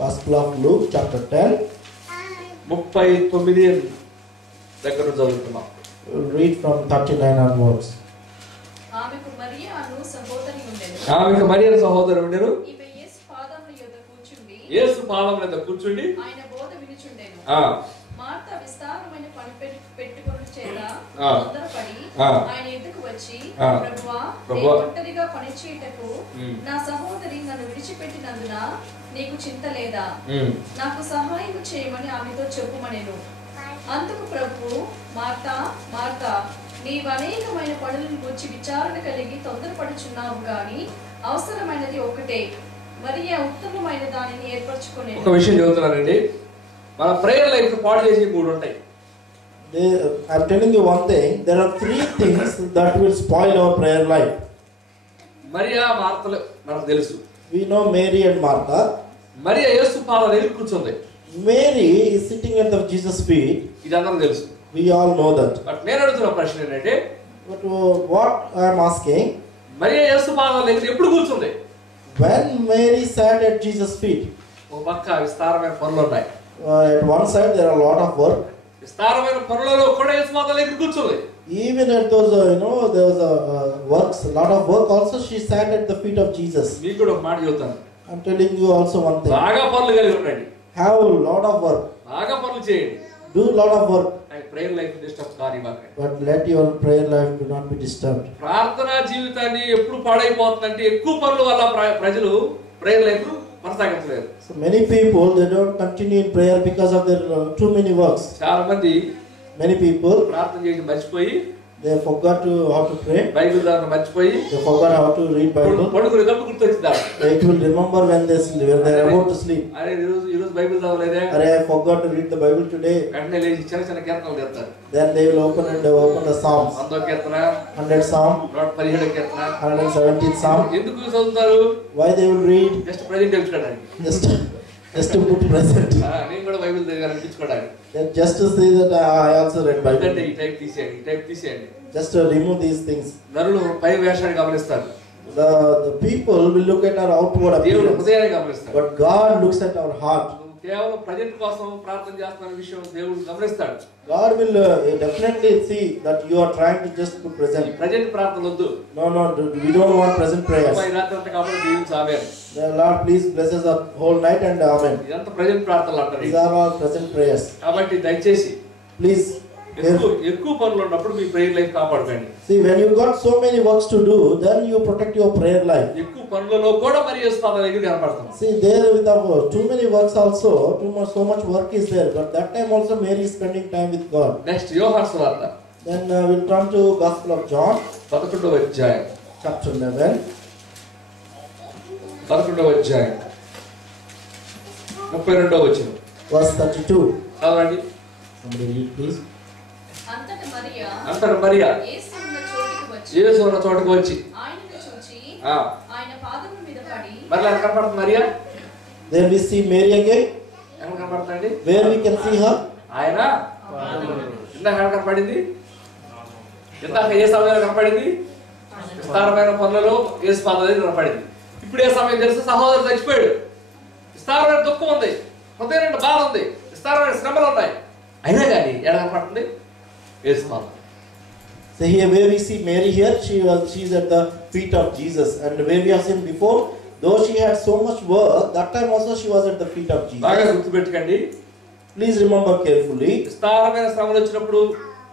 Gospel of Luke, chapter 10. 39 దగ్గర చదువుతున్నాం. We will read from 39 onwards. ఆమెకు మరియ అను సహోదరి ఉండెను. ఆమెకు మరియ అను సహోదరి ఉండెను. ఈమె యేసు పాదముల యొద్ద కూర్చుండి, యేసు పాదముల యొద్ద కూర్చుండి ఆయన బోధ వినుచుండెను. మార్త విస్తారమైన పని పెట్టుకొనుట చేత తొందరపడి ఆయన ఎదుకు వచ్చి, ప్రభువా, నేను ఒంటరిగా పని చేయుటకు నా సహోదరి నన్ను విడిచిపెట్టినందున నీకు చింత లేదా? నాకు సహాయం చేయమని ఆమెతో చెప్పుమనెను. అందుకు ప్రభువు, మార్తా మార్తా, నీవు అనేకమైన పనులను గురించి విచారణ కలిగి తొందరపడుచున్నావు, గాని అవసరమైనది ఒకటే, మరియ ఉత్తమమైన దానిని ఏర్పరచుకొనేను. ఒక విషయం చెబుతున్నానండి, మన ప్రేయర్ లైఫ్ పాడు చేసి 3 ఉంటాయి. I'm telling you one thing, there are 3 things that will spoil our prayer life. Mariya మార్తలు మనకు తెలుసు. We know Mary and Martha. Mariya యేసు పాదాల దగ్గర కూర్చుంది. Mary is sitting at the Jesus' feet. ఇది అందరం తెలుసు. We all know that. But నేను అడుగుతున్న ప్రశ్న ఏంటంటే, But what I am asking, Mariya యేసు పాదాల దగ్గర ఎప్పుడు కూర్చుంది? when Mary sat at Jesus' feet, ఒక పక్క విస్తారమైన పనులు ఉన్నాయి. at one side there are a lot of work. విస్తారమైన పనులలో కూడా యేసు పాదాల దగ్గర కూర్చుంది. Even at those, there was works, a lot of work also, she sat at the feet of Jesus. మీకు కూడా ఒక మాట చెబుతాను. I'm telling you also one thing. బాగా పనులు కలిగి ఉండండి, Have a lot of work. బాగా పనులు చేయండి. Do a lot of work. Prayer life disturb కానివ్వండి. But let your prayer life do not be disturbed. ప్రార్థనా జీవితాన్ని ఎప్పుడు పాడైపోతుందంటే, ఎక్కువ పనుల వల్ల ప్రజలు ప్రేయర్ లైఫ్ కొనసాగించలేరు. So many people, they don't continue in prayer because of their too many works. చాలా మంది Many people, ప్రార్థన చేసి మర్చిపోయి, they forgot how to pray. Bible దాన్ని మర్చిపోయి, They forgot how to read Bible. పడుకునేటప్పుడు గుర్తొచ్చింది. It will remember when they are about to sleep. అరే ఈరోజు Bible చదవలేదే, I forgot to read the Bible today. వెంటనే లేచి చిన్న కీర్తనలు చెప్తారు. Then they will open the Psalms. 100వ Keerthana, 100th Psalm, 117వ Keerthana. 117th Psalm. ఎందుకు చదువుతారు? Why they will read? Just present తెలుసుకోవడానికి. Just to put present. నేను కూడా బైబిల్ దగ్గర అనిపించుకోవడానికి. Just to say that I also read Bible. ఈ type తీసేయండి. Just to remove these things. నరులు పై వేషాన్ని గమనిస్తారు, The people will look at our outward దేవుడు appearance, హృదయాన్ని గమనిస్తాడు. but God looks at our heart. నువ్వు కేవలం ప్రజెంట్ కోసం ప్రార్థన చేస్తున్న విషయం దేవుడు గమనిస్తాడు. God will definitely see that you are trying to just put present. Present ప్రార్థన వద్దు. No, we don't want present prayers. ఈ రాత్రి అంతా కాబట్టి దీవించు, ఆమేన్. The Lord please bless us our whole night and amen. ఇదంతా ప్రజెంట్ ప్రార్థనలు అంటారు. These are all present prayers. కాబట్టి దయచేసి Please ఎక్కువ పనులు ఉన్నప్పుడు మీ ప్రేయర్ లైఫ్ కాపాడుకోండి. See, when you got so many works to do, then you protect your prayer life. ఎక్కువ పనులలో కూడా మరి యేసు పాదాల దగ్గర కనపడతాం. See, there with too many works also, so much work is there, but that time also Mary is spending time with God. Next యోహాను సువార్త. Then we'll turn to Gospel of John, 11వ అధ్యాయం. chapter 11. 11వ అధ్యాయం 32వ వచనం. Verse 32. చదవండి. Somebody read, please. అంతట మరియా యేసు ఉన్న చోటికి వచ్చి ఆయనను చూచి ఆయన పాదముల మీద పడి. మరలా కనపడుతుంది Mariya. Then we see Mary again. ఎక్కడ కనపడుతుందండి? Where we can see her? ఆయన ఇందాక కనపడింది. ఇందాక ఏ సమయంలో కనపడింది? విస్తారమైన పనులలో యేసు పాదాల దగ్గర కనపడింది. ఇప్పుడు ఏ సమయం తెలుసు? సహోదరుడు చచ్చిపోయాడు. విస్తారమైన దుఃఖం ఉంది, హృదయం బాధ ఉంది, విస్తారమైన శ్రమలు ఉన్నాయి. అయినా కానీ ఎక్కడ కనపడుతుంది? యేసు పాదాలు. So here where we see Mary here, she's at the feet of Jesus, and where we have seen before, though she had so much work, that time also she was at the feet of Jesus. బాగా గుర్తుపెట్టుకోండి. Please remember carefully. విస్తారమైన శ్రమలు వచ్చినప్పుడు,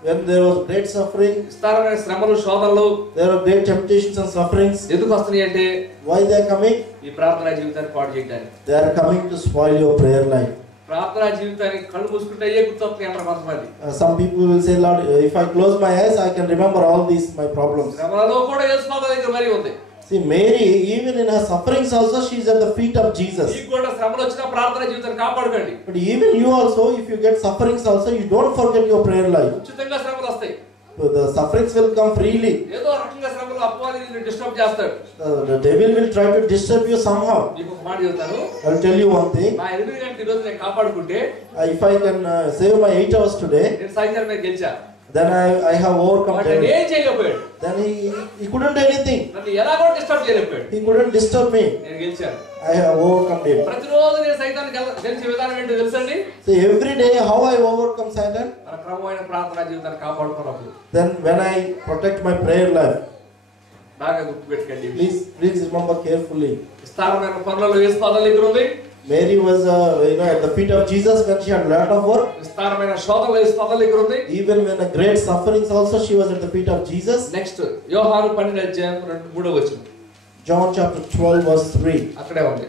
when there was great suffering, విస్తారమైన శ్రమలు శోధనలు, there were great temptations and sufferings. ఎందుకు వస్తున్నాయి అంటే Why they are coming? ఈ ప్రార్థనా జీవితాన్ని పాడు చేయడానికి. They are coming to spoil your prayer life. ప్రార్థనా జీవితానికి కళ్ళు మూసుకుంటే అయ్యే గుర్తొస్తాయి అంటారు కొంతమంది. Some people will say, Lord, if I close my eyes, I can remember all these my problems. శ్రమలలో కూడా యేసు పాదాల దగ్గర మరి ఉంది. See, Mary, even in her sufferings also, she is at the feet of Jesus. మీకు కూడా శ్రమలు వచ్చినా ప్రార్థనా జీవితాన్ని కాపాడుకోండి. But even you also, if you get sufferings also, you don't forget your prayer life. ఉచితంగా శ్రమలు వస్తాయి. So the sufferings will come freely. ఏదో రకంగా శ్రమలు అపవాది డిస్టర్బ్ చేస్తాడు. The devil will try to disturb you somehow. మీకు ఒక మాట చెప్తాను. I will tell you one thing. నా 8 గంటల రోజు నేను కాపాడుకుంటే, If I can save my 8 hours today, నేను సైన్యం మీద గెలిచా. then I have overcome వాటిని devil. ఏం చేయలేకపోయాడు. Then he couldn't do anything. నన్ను ఎలా కూడా డిస్టర్బ్ చేయలేకపోయాడు. He couldn't disturb me. నేను గెలిచాను. I have overcome him. ప్రతిరోజు నేను సైతాన్ని గెలిచే విధానం ఏంటో తెలుసండి? So every day how I overcome Satan? మన క్రమమైన ప్రార్థనా జీవితాన్ని కాపాడుకున్నప్పుడు. Then when I protect my prayer life. బాగా గుర్తుపెట్టుకోండి. Please remember carefully. విస్తారమైన పనులలో యేసు పాదాల దగ్గర ఉంది. Mary was at the feet of Jesus when she had a lot of work. విస్తారమైన శోధనలు యేసు పాదాల దగ్గర ఉంది. Even when a great sufferings also she was at the feet of Jesus. Next యోహాను 12వ అధ్యాయం 3వ వచనం. John chapter 12 verse 3. అక్కడే ఉంది.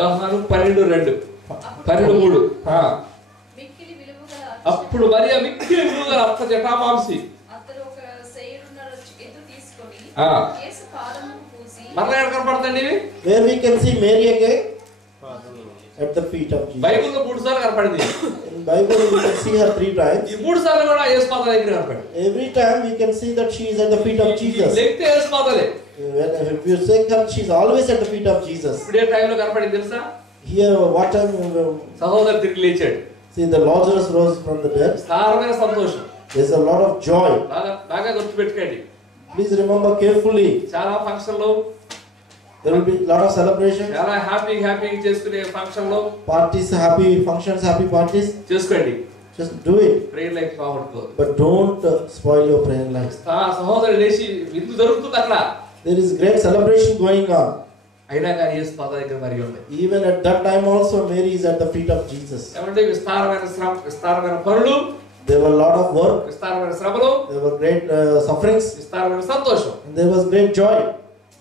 యోహాను 12:2 12:3. మిక్కిలి విలువగల అప్పుడు మరియా మిక్కిలి విలువగల అత్త జటామాంసి అతడు ఒక సేయుడున్నర ఎద్దు తీసుకొని యేసు పాదములకు పూసి. మరలా ఎక్కడ కనపడుతుంది ఇవి? Where we can see Mary again? At the feet of Jesus. బైబిల్లో 3 సార్లు కనపడింది. In Bible we can see her 3 times. ఈ 3 సార్లు కూడా యేసు పాదాల దగ్గర కనపడింది. Every time we can see that she is at the feet of Jesus. లేకపోతే యేసు పాదాలే. If you say her, she is always at the feet of Jesus. ఇప్పుడు ఏ టైంలో కనపడింది తెలుసా? Here what time? సహోదరుడు తిరిగి లేచాడు. See, the Lazarus rose from the dead. సారమైన సంతోషం. There is a lot of joy. బాగా గుర్తుపెట్టుకోండి. Please remember carefully. చాలా ఫంక్షన్లు, There will be a lot of celebration. చాలా హ్యాపీ చేసుకునే ఫంక్షన్లు, Parties, happy functions, happy parties. చేసుకోండి. Just do it. Prayer life కావట్లేదు. But don't spoil your prayer life. సహోదరుడు లేచి విందు జరుగుతుంది అక్కడ. There is great celebration going on. అయినా కానీ యేసు పాదాల దగ్గర మరి ఉంది. Even at that time also Mary is at the feet of Jesus. ఏమంటే విస్తారమైన పనులు, There were a lot of work. విస్తారమైన శ్రమలు, There were great sufferings. విస్తారమైన సంతోషం. And there was great joy.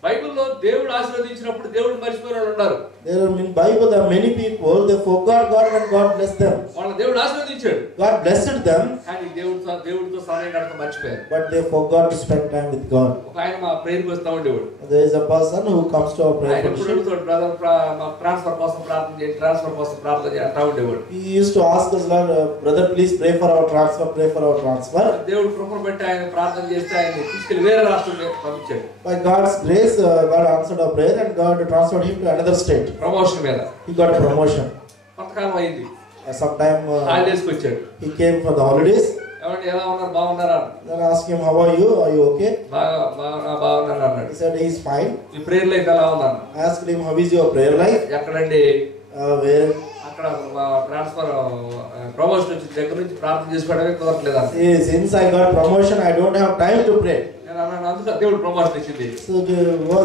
బైబిల్లో దేవుడు ఆశీర్వదించినప్పుడు దేవుడు మర్చిపోయిన వాళ్ళు ఉన్నారు. There are in Bible there are many people they forgot God when God blessed them. వాళ్ళ దేవుడు ఆశీర్వదించాడు. God blessed them. కానీ దేవుడితో సమయం గడప మర్చిపోయారు. But they forgot to spend time with God. ఒక ఆయన మా ప్రేయర్కి వస్తా ఉండేవాడు. There is a person who comes to our prayer ఆయన function. బ్రదర్ మా ట్రాన్స్ఫర్ కోసం ప్రార్థన చేయండి అంటా ఉండేవాడు. He used to ask us, Lord, brother, please pray for our transfer. దేవుడు కృపను బట్టి ఆయన ప్రార్థన చేస్తే ఆయన తీసుకెళ్లి వేరే రాష్ట్రం పంపించాడు. By God's grace, God answered our prayer and God transferred him to another state. Promotion మీద He got a promotion. కొంతకాలం అయింది. Sometime హాలిడేస్కి వచ్చాడు. he came for the holidays. ఏమంటే ఎలా ఉన్నారు, బాగున్నారా? Then I asked him, how are you? Are you okay? బాగున్నాను అన్నాడు. He said he is fine. ఈ ప్రేయర్ లైఫ్ ఎలా ఉందన్న? I asked him, how is your prayer life? ఎక్కడండి? Where? అక్కడ ట్రాన్స్ఫర్ ప్రమోషన్ వచ్చిన దగ్గర నుంచి ప్రార్థన చేసుకోవడమే కుదరట్లేదు అన్న. Since I got promotion, I don't have time to pray. నేను అన్నాను, అందుకే దేవుడు ప్రమోషన్ ఇచ్చింది. So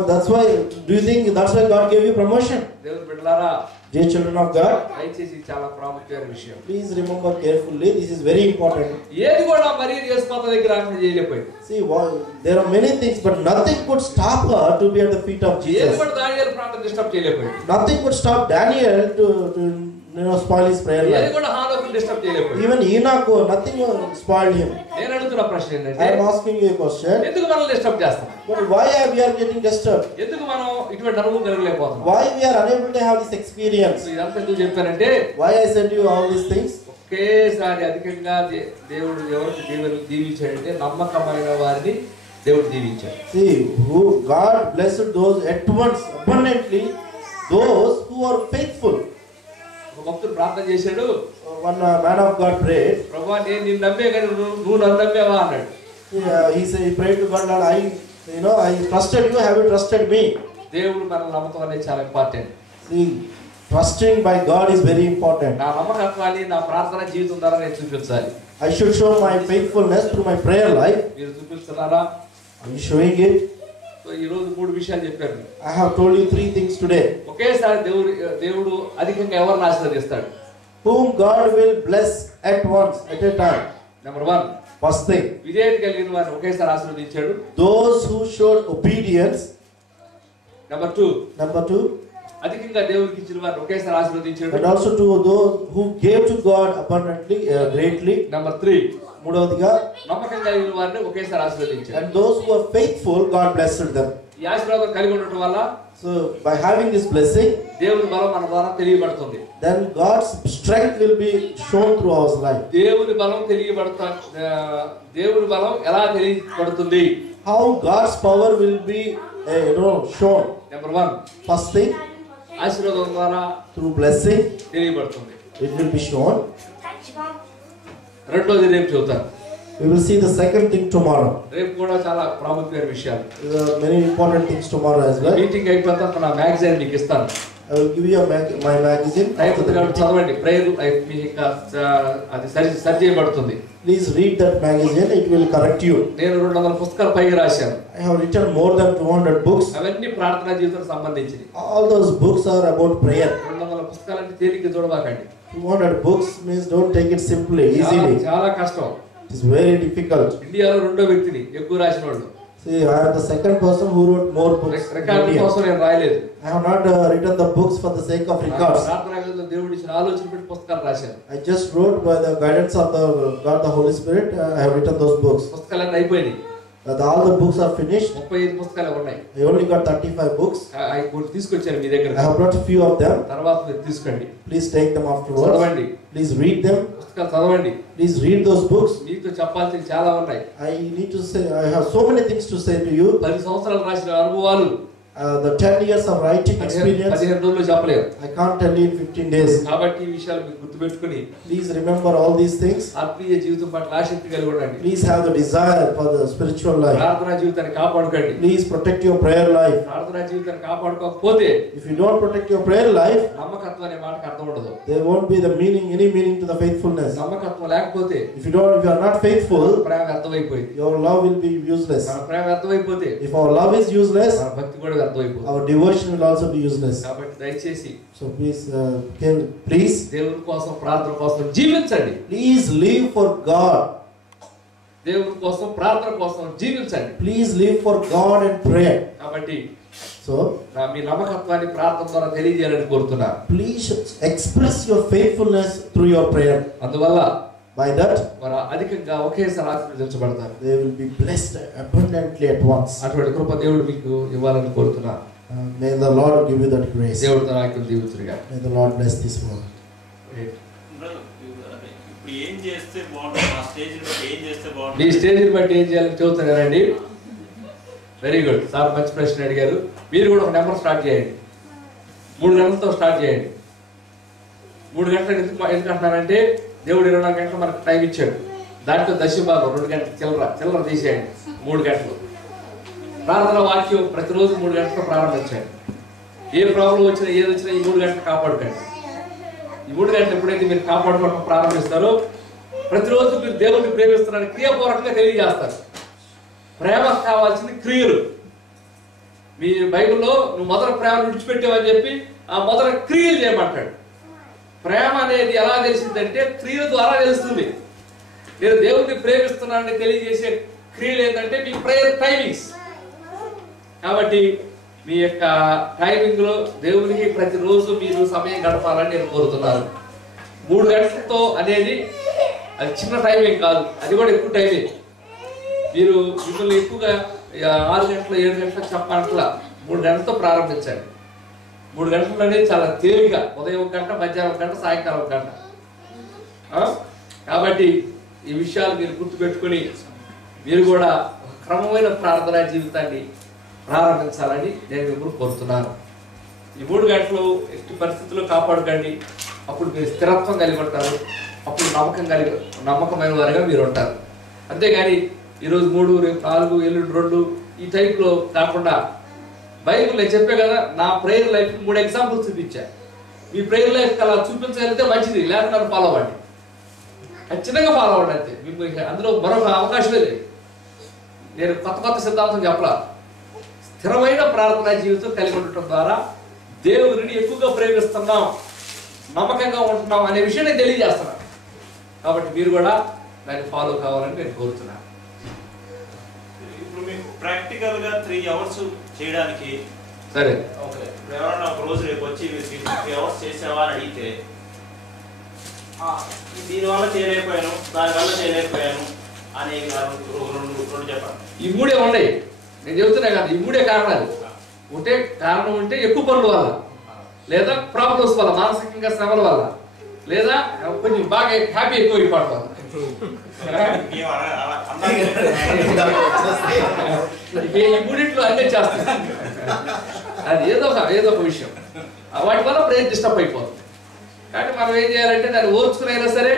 that's why. Do you think that's why God gave you promotion? దేవుడు బిడ్డలారా, Dear children of God, దయచేసి చాలా ప్రాముఖ్యమైన విషయం. please remember carefully. This is very important. ఏది కూడా మరి యేసుపాద దగ్గర ఆమె చేయలేకపోయింది. See, there are many things, but nothing could stop her to be at the feet of ఏది Jesus. కూడా దానియేలు ప్రార్థన డిస్టర్బ్ చేయలేకపోయింది. Nothing could stop Daniel to spoil his prayer ఏది life. కూడా హానోకుని డిస్టర్బ్ చేయలేకపోయింది. Even Enoch, nothing spoiled him. నేను అడుగుతున్న ప్రశ్న I ఏంటంటే, am asking you a question. ఎందుకు మనం డిస్టర్బ్ చేస్తాం? But why are we getting disturbed? ఎందుకు మనం ఇటువంటి అనుభవం కలగలేకపోతున్నాం? Why we are unable to have this experience? ఇదంతా ఎందుకు చెప్పానంటే, Why I said you all these things? ఒకేసారి అధికంగా దేవుడు ఎవరికి దీవించాడంటే నమ్మకమైన వారిని దేవుడు దీవించాడు. See, who God blessed those at once abundantly, those who are faithful. ఒక భక్తుడు ప్రార్థన చేశాడు, One man of God prayed. ప్రభువా నేను నిన్ను నమ్మే కానీ నువ్వు నన్ను నమ్మేవా అన్నాడు. He prayed to God, Lord, I trusted you. Have you trusted me? దేవుడు మనల్ని నమ్మకం అనేది చాలా important. See, trusting by God is very important. నా నమ్మకత్వాన్ని నా ప్రార్థన జీవితం ద్వారా నేను చూపించాలి. I should show my faithfulness through my prayer life. మీరు చూపిస్తున్నారా? Are you showing it? So ఈ రోజు 3 విషయాలు చెప్పాను. I have told you 3 things today. ఒకేసారి దేవుడు అధికంగా ఎవరిని ఆశీర్వదిస్తాడు? Whom God will bless at once, at a time. Number 1, First thing, విధేయత కలిగిన వారిని ఒకేసారి ఆశీర్వదించాడు. those who showed obedience. Number 2, Number 2, అధికంగా దేవుడికి ఇచ్చిన వారిని ఒకేసారి ఆశీర్వదించాడు. and also to those who gave to God abundantly, greatly. Number 3, మూడవదిగా, నమ్మకం కలిగిన వారిని ఒకేసారి ఆశీర్వదించాడు. and those who are faithful, God blessed them. ఈ ఆశీర్వాదం కలిగి ఉండటం వల్ల So by having this blessing, దేవుని బలం మన ద్వారా తెలియబడుతుంది. then God's strength will be shown through our life. దేవుని బలం దేవుని బలం ఎలా తెలియబడుతుంది? How God's power will be shown. Number 1, First thing, ఆశీర్వాదం ద్వారా through blessing తెలియబడుతుంది. it will be shown. రెండోది రేపు చూద్దాం. We will see the second thing tomorrow. రేపు కూడా చాలా ప్రాముఖ్యమైన విషయాలు. There are many important things tomorrow as well. Meeting అయిపోయిన తర్వాత నా మ్యాగజైన్ మీకు ఇస్తాను. I will give you my magazine. చదవండి. ప్రేయర్ లైఫ్ మీ అది సరి చేయబడుతుంది. Please read that magazine. It will correct you. నేను 200 పుస్తకాలు పైగా రాశాను. I have written more than 200 books. అవన్నీ ప్రార్థనా జీవితానికి సంబంధించినవి. All those books are about prayer. 200 పుస్తకాలు అంటే తేలిక చూడబాకండి. 200 books means don't take it simply, easily. చాలా కష్టం. It is very difficult. ఇండియాలో రెండో వ్యక్తిని ఎక్కువ రాసిన వాళ్ళు. See, I am the second person who wrote more books. Record కోసం నేను రాయలేదు. I have not written the books for the sake of records. ప్రార్థనా గదిలో దేవుడి ఇచ్చిన ఆలోచన పెట్టి పుస్తకాలు రాశాను. I just wrote by the guidance of God the Holy Spirit. I have written those books. పుస్తకాలన్నీ అయిపోయినాయి. All the books are finished. 35 పుస్తకాలు ఉన్నాయి. I only got 35 books. అవి తీసుకొచ్చాను మీ దగ్గర. I have brought a few of them. తర్వాత మీరు తీసుకోండి. Please take them afterwards. చదవండి. Please read them. పుస్తకాలు చదవండి. Please read those books. మీతో చెప్పాల్సింది చాలా ఉన్నాయి. I need to say, I have so many things to say to you. 10 సంవత్సరాలు రాసిన అనుభవాలు The 10 years of writing experience, 15 రోజుల్లో చెప్పలేరు. I can't tell you in 15 days. కాబట్టి ఈ విషయాలు మీకు గుర్తుపెట్టుకుని Please remember all these things. ఆత్మీయ జీవితం పట్ల ఆసక్తి కలిగి ఉండండి. Please have the desire for the spiritual life. ప్రార్థనా జీవితాన్ని కాపాడుకోండి. Please protect your prayer life. ప్రార్థనా జీవితాన్ని కాపాడుకోకపోతే If you don't protect your prayer life, నమ్మకత్వం అనే మాటకు అర్థం ఉండదు. there won't be any meaning to the faithfulness. నమ్మకత్వం లేకపోతే If you are not faithful, Prema వ్యర్థమైపోయింది. your love will be useless. మన ప్రేమ వ్యర్థమైపోతే If our love is useless, మన భక్తి కూడా వ్యర్థమైపోతుంది. our devotion will also be useless. కాబట్టి దయచేసి So please, దేవుని కోసం ప్రార్థన కోసం జీవించండి. please live for God. దేవుని కోసం ప్రార్థన కోసం జీవించండి. Please live for God and prayer. కాబట్టి So మీ నమ్మకత్వాన్ని ప్రార్థన ద్వారా తెలియజేయాలని కోరుతున్నాను. please express your faithfulness through your prayer. అందువల్ల By that, వారు అధికంగా ఒకేసారి ఆశీర్వదించబడతారు. they will be blessed abundantly at once. అటువంటి కృప దేవుడు మీకు ఇవ్వాలని కోరుతున్నాను. May the Lord give you that grace. దేవుడు తన ఆజ్ఞలు దీవించునుగా. May the Lord bless this word. ఇప్పుడు ఏం చేస్తే బాగుంటుంది? ఆ స్టేజ్ని బట్టి ఏం చేస్తే మీ బాగుంటుంది? స్టేజ్ని బట్టి ఏం చేయాలని చెబుతాను కదండి. వెరీ గుడ్ సార్, మంచి ప్రశ్న అడిగారు. మీరు కూడా ఒక నెంబర్ స్టార్ట్ చేయండి. 3 గంటలతో స్టార్ట్ చేయండి. 3 గంటలకు ఎందుకు అంటున్నారంటే దేవుడు 24 గంటలు మనకు టైం ఇచ్చాడు. దాంట్లో దశభాగం 2 గంటలు చిల్లర తీసేయండి. 3 గంటలు ప్రార్థన వాక్యం ప్రతిరోజు 3 గంటలతో ప్రారంభించండి. ఏ ప్రాబ్లం వచ్చినా ఏది వచ్చినా ఈ 3 గంటలు కాపాడుకోండి. ఈ 3 గంటలు ఎప్పుడైతే మీరు కాపాడుకోవడం ప్రారంభిస్తారో ప్రతిరోజు మీరు దేవుడిని ప్రేమిస్తున్నారని క్రియాపూర్వకంగా తెలియజేస్తారు. ప్రేమ కావాల్సింది క్రియలు. మీ బైబిల్లో నువ్వు మొదటి ప్రేమను విడిచిపెట్టావని చెప్పి మొదట క్రియలు చేయమంటాడు. ప్రేమ అనేది ఎలా తెలిసిందంటే క్రియల ద్వారా తెలుస్తుంది. నేను దేవుడిని ప్రేమిస్తున్నానని తెలియజేసే క్రియలు ఏంటంటే మీ ప్రేయర్ టైమింగ్స్. కాబట్టి మీ యొక్క టైమింగ్ లో దేవునికి ప్రతిరోజు మీరు సమయం గడపాలని నేను కోరుతున్నాను. 3 గంటలతో అనేది అది చిన్న టైమింగ్ కాదు, అది కూడా ఎక్కువ టైమింగ్. మీరు మిమ్మల్ని ఎక్కువగా 6 గంటలు 7 గంటలకు చెప్పాలంటే 3 గంటలతో ప్రారంభించండి. 3 గంటలు అనేది చాలా తేలిగా, ఉదయం 1 గంట, మధ్యాహ్నం 1 గంట, సాయంకాలం 1 గంట. కాబట్టి ఈ విషయాలు మీరు గుర్తుపెట్టుకుని మీరు కూడా క్రమమైన ప్రార్థనా జీవితాన్ని ప్రారంభించాలని నేను మిమ్మల్ని కోరుతున్నాను. ఈ 3 గంటలు ఎట్టి పరిస్థితుల్లో కాపాడుకోండి. అప్పుడు మీరు స్థిరత్వం కలిగి ఉంటారు. అప్పుడు నమ్మకమైన వారిగా మీరు ఉంటారు. అంతేగాని ఈరోజు 3, రేపు 4, ఎల్లుండి 2 ఈ టైప్లో కాకుండా బైబిల్ నేను చెప్పే కదా, నా ప్రేయర్ లైఫ్ 3 ఎగ్జాంపుల్స్ చూపించా. మీ ప్రేయర్ లైఫ్ అలా చూపించగలిగితే మంచిది, లేకపోతే నన్ను ఫాలో అవ్వండి. ఖచ్చితంగా ఫాలో అవ్వండి. అంతే, మీకు అందులో మరొక అవకాశమే లేదు. నేను కొత్త సిద్ధాంతం చెప్పలా. స్థిరమైన ప్రార్థనా జీవితం కలిగి ఉండటం ద్వారా దేవుడిని ఎక్కువగా ప్రేమిస్తున్నాం, నమ్మకంగా ఉంటున్నాం అనే విషయం నేను తెలియజేస్తున్నాను. కాబట్టి మీరు కూడా దాన్ని ఫాలో కావాలని నేను కోరుతున్నాను. ఇప్పుడు మీకు ప్రాక్టికల్ గా 3 అవర్స్ చేయడానికి సరే, ఓకే, ఎవరన్నా ఒక రోజు రేపు వచ్చి 3 అవర్స్ చేసావా అని అడిగితే దీనివల్ల చేయలేకపోయాను, దానివల్ల చేయలేకపోయాను అనేవి 2 చెప్పండి. ఈ 3 ఉన్నాయి, నేను చెబుతున్నా కదా. ఈ 3 కారణాలు. ఒకటే కారణం ఉంటే ఎక్కువ పనుల వల్ల, లేదా ప్రాబ్లమ్స్ వల్ల, మానసికంగా శ్రమల వల్ల, లేదా కొంచెం బాగా హ్యాపీ ఎక్కువ అయిపోవడం వల్ల. ఈ 3 అన్నీ చేస్తాను. అది ఏదో ఒక విషయం, వాటి వల్ల బ్రెయిన్ డిస్టర్బ్ అయిపోతుంది. కాబట్టి మనం ఏం చేయాలంటే దాన్ని ఓర్చుకునైనా సరే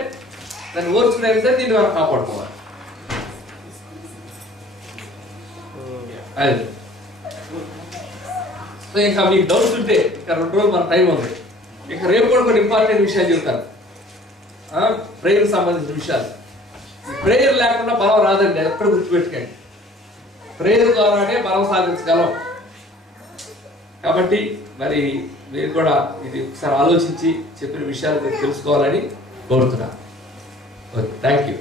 దీన్ని మనం కాపాడుకోవాలి. అది సో ఇంకా మీకు డౌట్స్ ఉంటే ఇంకా 2 రోజులు మన టైం ఉంది. ఇక రేపు కూడా కొన్ని ఇంపార్టెంట్ విషయాలు చెప్తాను, ప్రేయర్ సంబంధించిన విషయాలు. ప్రేయర్ లేకుండా బలం రాదండి, ఎక్కడ గుర్తుపెట్టుకోండి. ప్రేయర్ ద్వారానే బలం సాధించగలం. కాబట్టి మరి మీరు కూడా ఇది ఒకసారి ఆలోచించి చెప్పిన విషయాలు మీరు తెలుసుకోవాలని కోరుతున్నాను. Okay, thank you.